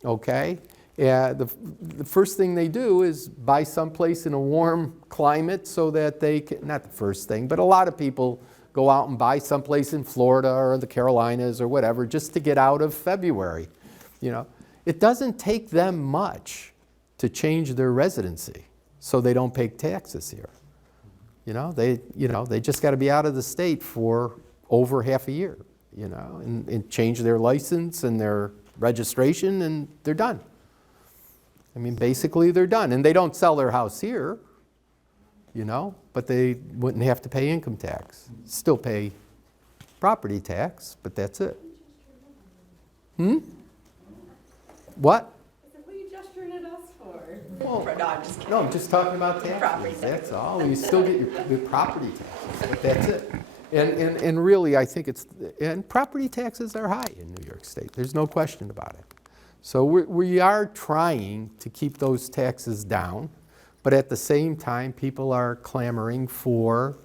okay, the first thing they do is buy someplace in a warm climate so that they can, not the first thing, but a lot of people go out and buy someplace in Florida or the Carolinas or whatever just to get out of February. You know, it doesn't take them much to change their residency so they don't pay taxes here. You know, they just got to be out of the state for over half a year, you know, and change their license and their registration, and they're done. I mean, basically they're done. And they don't sell their house here, you know, but they wouldn't have to pay income tax. Still pay property tax, but that's it. What? What are you gesturing at us for? Well, No, I'm just kidding. No, I'm just talking about taxes, that's all. You still get your property taxes, but that's it. And really, I think and property taxes are high in New York State. There's no question about it. So we are trying to keep those taxes down, but at the same time, people are clamoring for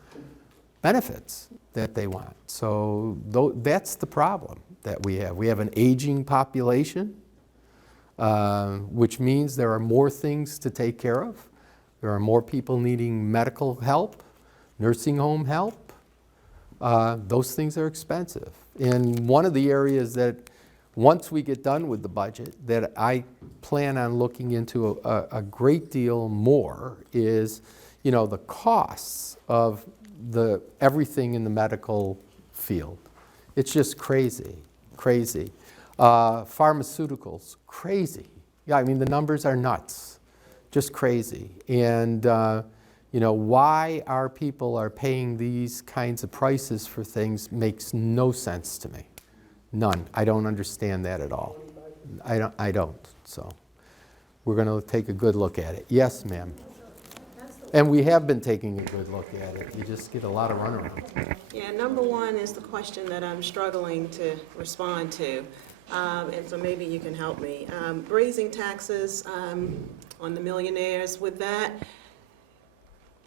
benefits that they want. So that's the problem that we have. We have an aging population, which means there are more things to take care of. There are more people needing medical help, nursing home help. Those things are expensive. And one of the areas that, once we get done with the budget, that I plan on looking into a great deal more is, you know, the costs of everything in the medical field. It's just crazy, crazy. Pharmaceuticals, crazy. Yeah, I mean, the numbers are nuts, just crazy. And, you know, why our people are paying these kinds of prices for things makes no sense to me. None. I don't understand that at all. I don't. So we're going to take a good look at it. Yes, ma'am. And we have been taking a good look at it. You just get a lot of runaround. Yeah, number one is the question that I'm struggling to respond to. And so maybe you can help me. Raising taxes on the millionaires, with that,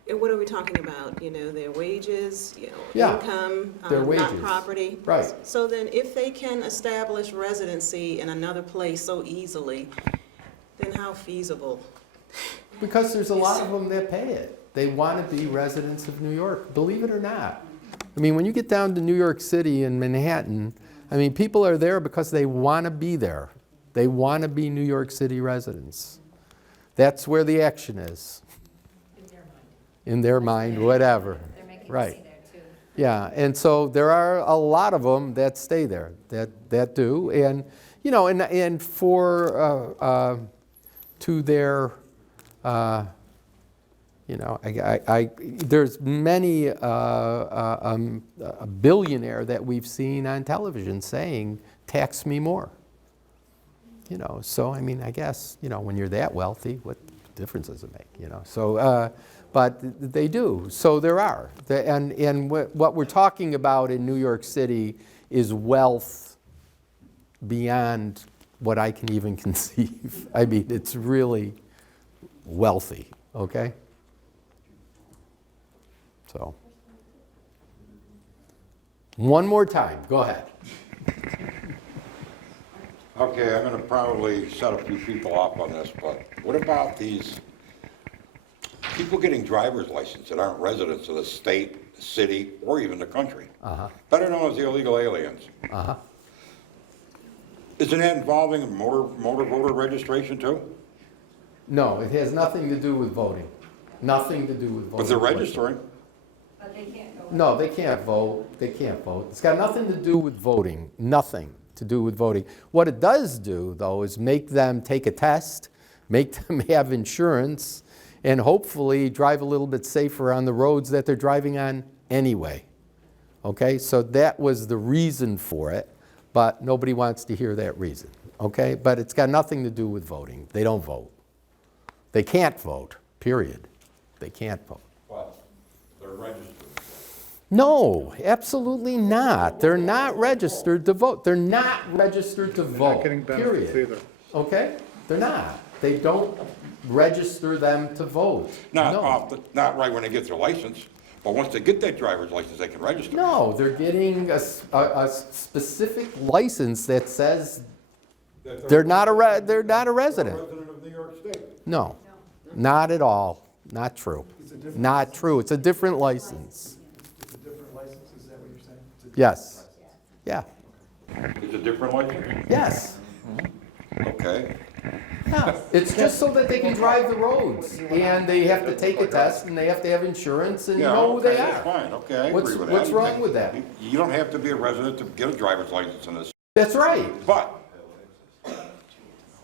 what are we talking about? You know, their wages, you know, income, their wages. Not property. Right. So then if they can establish residency in another place so easily, then how feasible? Because there's a lot of them that pay it. They want to be residents of New York, believe it or not. I mean, when you get down to New York City and Manhattan, I mean, people are there because they want to be there. They want to be New York City residents. That's where the action is. In their mind, whatever. They're making right. money there too. Yeah, and so there are a lot of them that stay there, that do, and you know, and for to their, you know, there's many a billionaire that we've seen on television saying, "Tax me more." You know, so I mean, I guess, you know, when you're that wealthy, what difference does it make? You know, so. But they do. So there are. And what we're talking about in New York City is wealth beyond what I can even conceive. I mean, it's really wealthy, okay? So, one more time. Go ahead. Okay, I'm gonna probably set a few people off on this, but what about these people getting driver's licenses that aren't residents of the state, the city, or even the country? Better known as the illegal aliens. Isn't that involving motor voter registration too? No, it has nothing to do with voting. Nothing to do with voting. But they're registering. But they can't go. No, they can't vote. They can't vote. It's got nothing to do with voting. Nothing to do with voting. What it does do, though, is make them take a test, make them have insurance, and hopefully drive a little bit safer on the roads that they're driving on anyway. Okay, so that was the reason for it, but nobody wants to hear that reason. Okay, but it's got nothing to do with voting. They don't vote. They can't vote, period. They can't vote. But they're registered. No, absolutely not. They're not registered to vote. They're not registered to vote, Not getting benefits period. either. Okay? They're not. They don't register them to vote. No. Not right when they get their license, but once they get that driver's license, they can register. No, they're getting a specific license that says they're not a resident. Resident of New York State. No, not at all. Not true. Not true. It's a different license. It's a different license, is that what you're saying? It's a different Yes. license. Yeah. It's a different license? Yes. Okay. Yeah. It's just so that they can drive the roads, and they have to take a test, and they have to have insurance, and you Yeah, know who okay, they that's are. fine, okay, I What's- agree with that. what's wrong with that? You don't have to be a resident to get a driver's license in this. That's right. But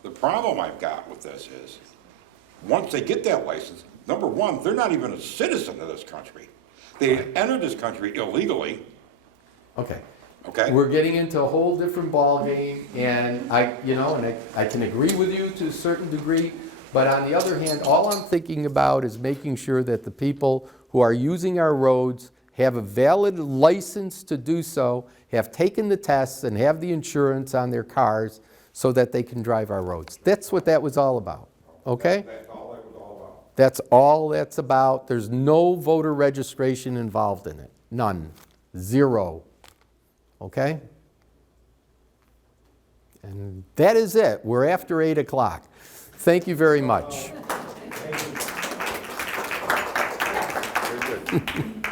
the problem I've got with this is, once they get that license, number one, they're not even a citizen of this country. They entered this country illegally, Okay. okay? We're getting into a whole different ballgame, and I can agree with you to a certain degree, but on the other hand, all I'm thinking about is making sure that the people who are using our roads have a valid license to do so, have taken the tests, and have the insurance on their cars so that they can drive our roads. That's what that was all about, okay? That's all that was all about. That's all that's about. There's no voter registration involved in it. None. Zero. Okay? And that is it. We're after 8 o'clock. Thank you very much. Very good.